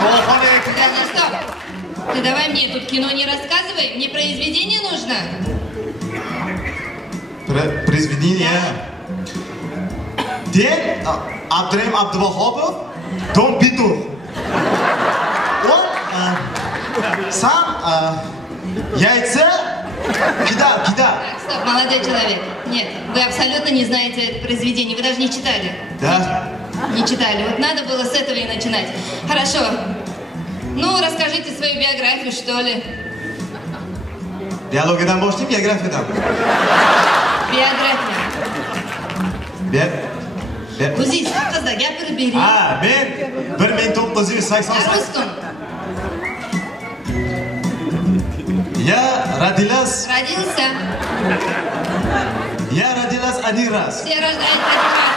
Tovuqxonaga kirganda. Стоп. Ты давай мне тут кино не рассказывай, мне произведение нужно. Произведение. Ден Abdurahim Abduvahobov Дом Петух. Он сам яйца кидал. Стоп, молодой человек. Нет, вы абсолютно не знаете это произведение, вы даже не читали. Да. Не читали. Вот надо было с этого и начинать. Хорошо. Ну, расскажите свою биографию, что ли. Biologiyadan boshlayib, geografiyadanmi? Biografiya. O'zingiz haqida gapirib bering. Ha, men 1988. Русском. Я родилась. Родился. Я родилась один раз. Все рождаются один раз.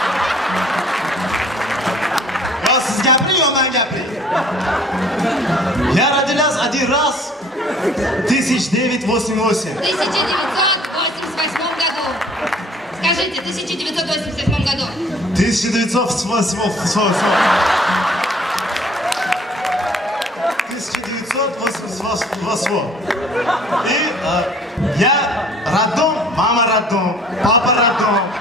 Yo, siz gapiring, yo men gapiring. Я родилась один раз в 1988. В 1988 году. Скажите, в 1988 году. 1988. И я роддом, мама роддом, папа роддом,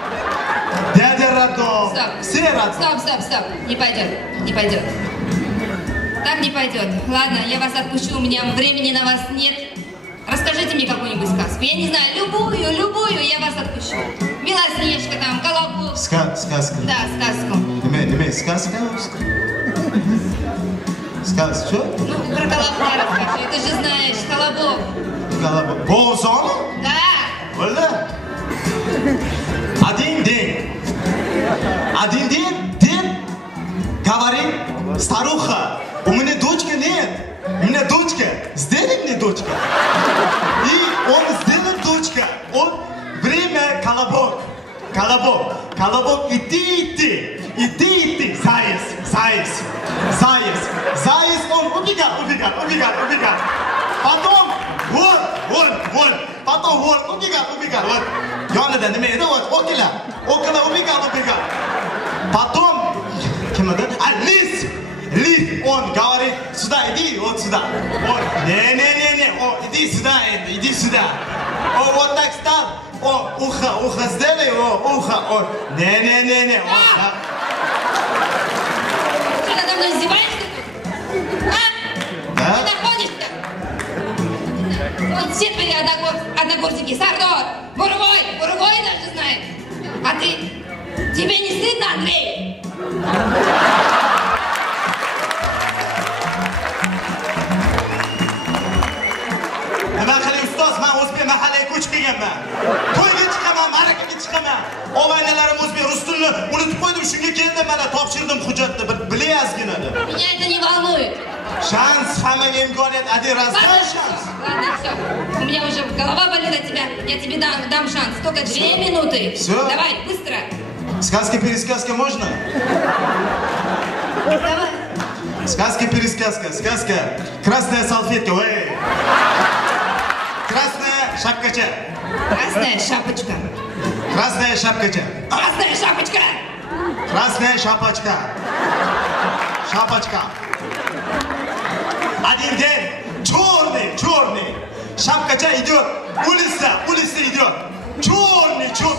дядя роддом, все роддом. Стоп. Не пойдет. Так не пойдет. Ладно, я вас отпущу, у меня времени на вас нет. Расскажите мне какую-нибудь сказку. Я не знаю, любую, я вас отпущу. Белоснежка там, Колобок. Сказка? Да, сказку. Не, сказка? Сказка, что? Ну, про Колобка расскажи, ты же знаешь, Колобок. Колобок. Болсон? Да. Öyle. Один день говорит старуха, у меня дочка нет. У меня дочка, сделай мне дочка. И он сделал дочка. Он время Колобок. Иди. Заяц, он убегал. Потом вол. Потом вол, убегал. Вот. Yanında не edi? Вот, около убегал. Потом, кем это? Лис, он говорит, сюда иди, вот сюда. Вот. Не, иди сюда. О, вот так стал. О, ухо сделай, ухо. Не. Что, надо мной издеваешься тут? А? Да? Ты находишься? Вот все твои одногруппники, Сардор, Буровой даже знает. А тебе не стыдно, Андрей? Nima qiling ustoz, men o'zbek mahallaga ko'chib kelganman. To'yga chiqaman, marakaga chiqaman. Og'aynalarim o'zbek rus tilini unutib qo'ydim, shunga keldim, mana topshirdim hujjatni, bir bilayozgina. Меня это не волнует. Шанс, hammaga imkoniyat, один раз, дай шанс. Ладно, все. У меня уже голова болит от тебя. Я тебе дам шанс. Только 2 минуты. Все? Давай, быстро. Сказка-пересказка можно? Давай. Сказка-пересказка. Красная салфетка, ой. Красная шапкача. Красная шапочка. Красная шапкача. Красная шапочка. Красная шапочка. Один день черный. Шапкача идет, улица идет. Черный. Что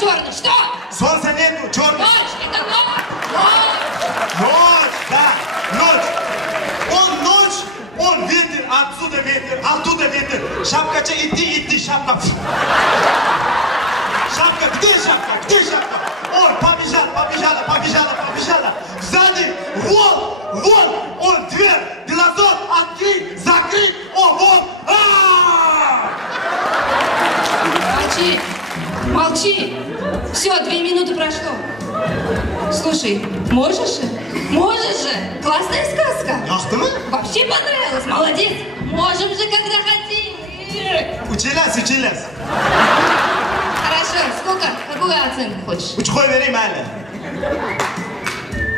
черный? Что? Солнца нету, черный. Ночь, это ночь. Ночь, да, ночь. Он ветер, оттуда ветер. Шапкача, иди, шапка. Шапка, где шапка? Он побежала. Сзади, вол. Он дверь, глазок открыт, закрыт. О, вол. Молчи. Все, 2 минуты прошло. Слушай, можешь же? Классная сказка. Вообще понравилось, молодец. Можем же, когда хотим. Училась. Хорошо, какую оценку хочешь? Учхой бери, Майля.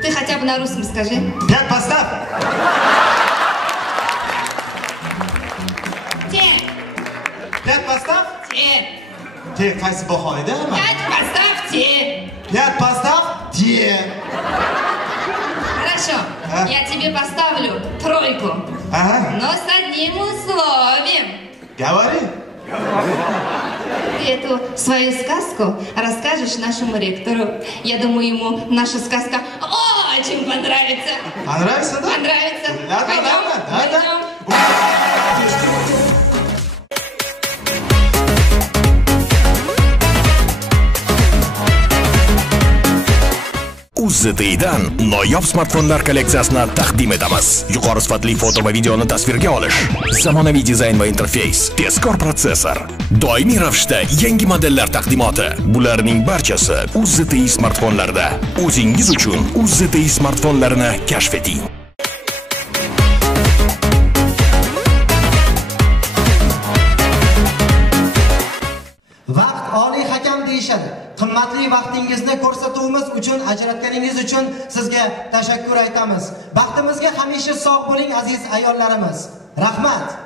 Ты хотя бы на русском скажи. 5 поставь. Те. 5 поставь? Те. Qaysi bahoyda? 5 поставь те. 5 поставь? Те. Хорошо, я тебе поставлю 3. Но с одним условием. Говори. Ты эту свою сказку расскажешь нашему ректору. Я думаю, ему наша сказка очень понравится. Понравится, да? Понравится. Пойдем. UZTIdan noyob smartfonlar kolleksiyasini taqdim etamiz. Yuqori sifatli foto va videoni tasvirga olish, zamonaviy dizayn va interfeys, tezkor protsessor, doimiy ravishda yangi modellar taqdimoti. Bularning barchasi UZTI smartfonlarda. O'zingiz uchun UZTI smartfonlarini kashf eting. Vaqt oliy hakam deyishadi. Qimmatli vaqtingizni ko'rsatuvimiz uchun ajratganingiz uchun sizga tashakkur aytamiz. Baxtimizga hamisha sog' bo'ling aziz ayollarimiz. Rahmat.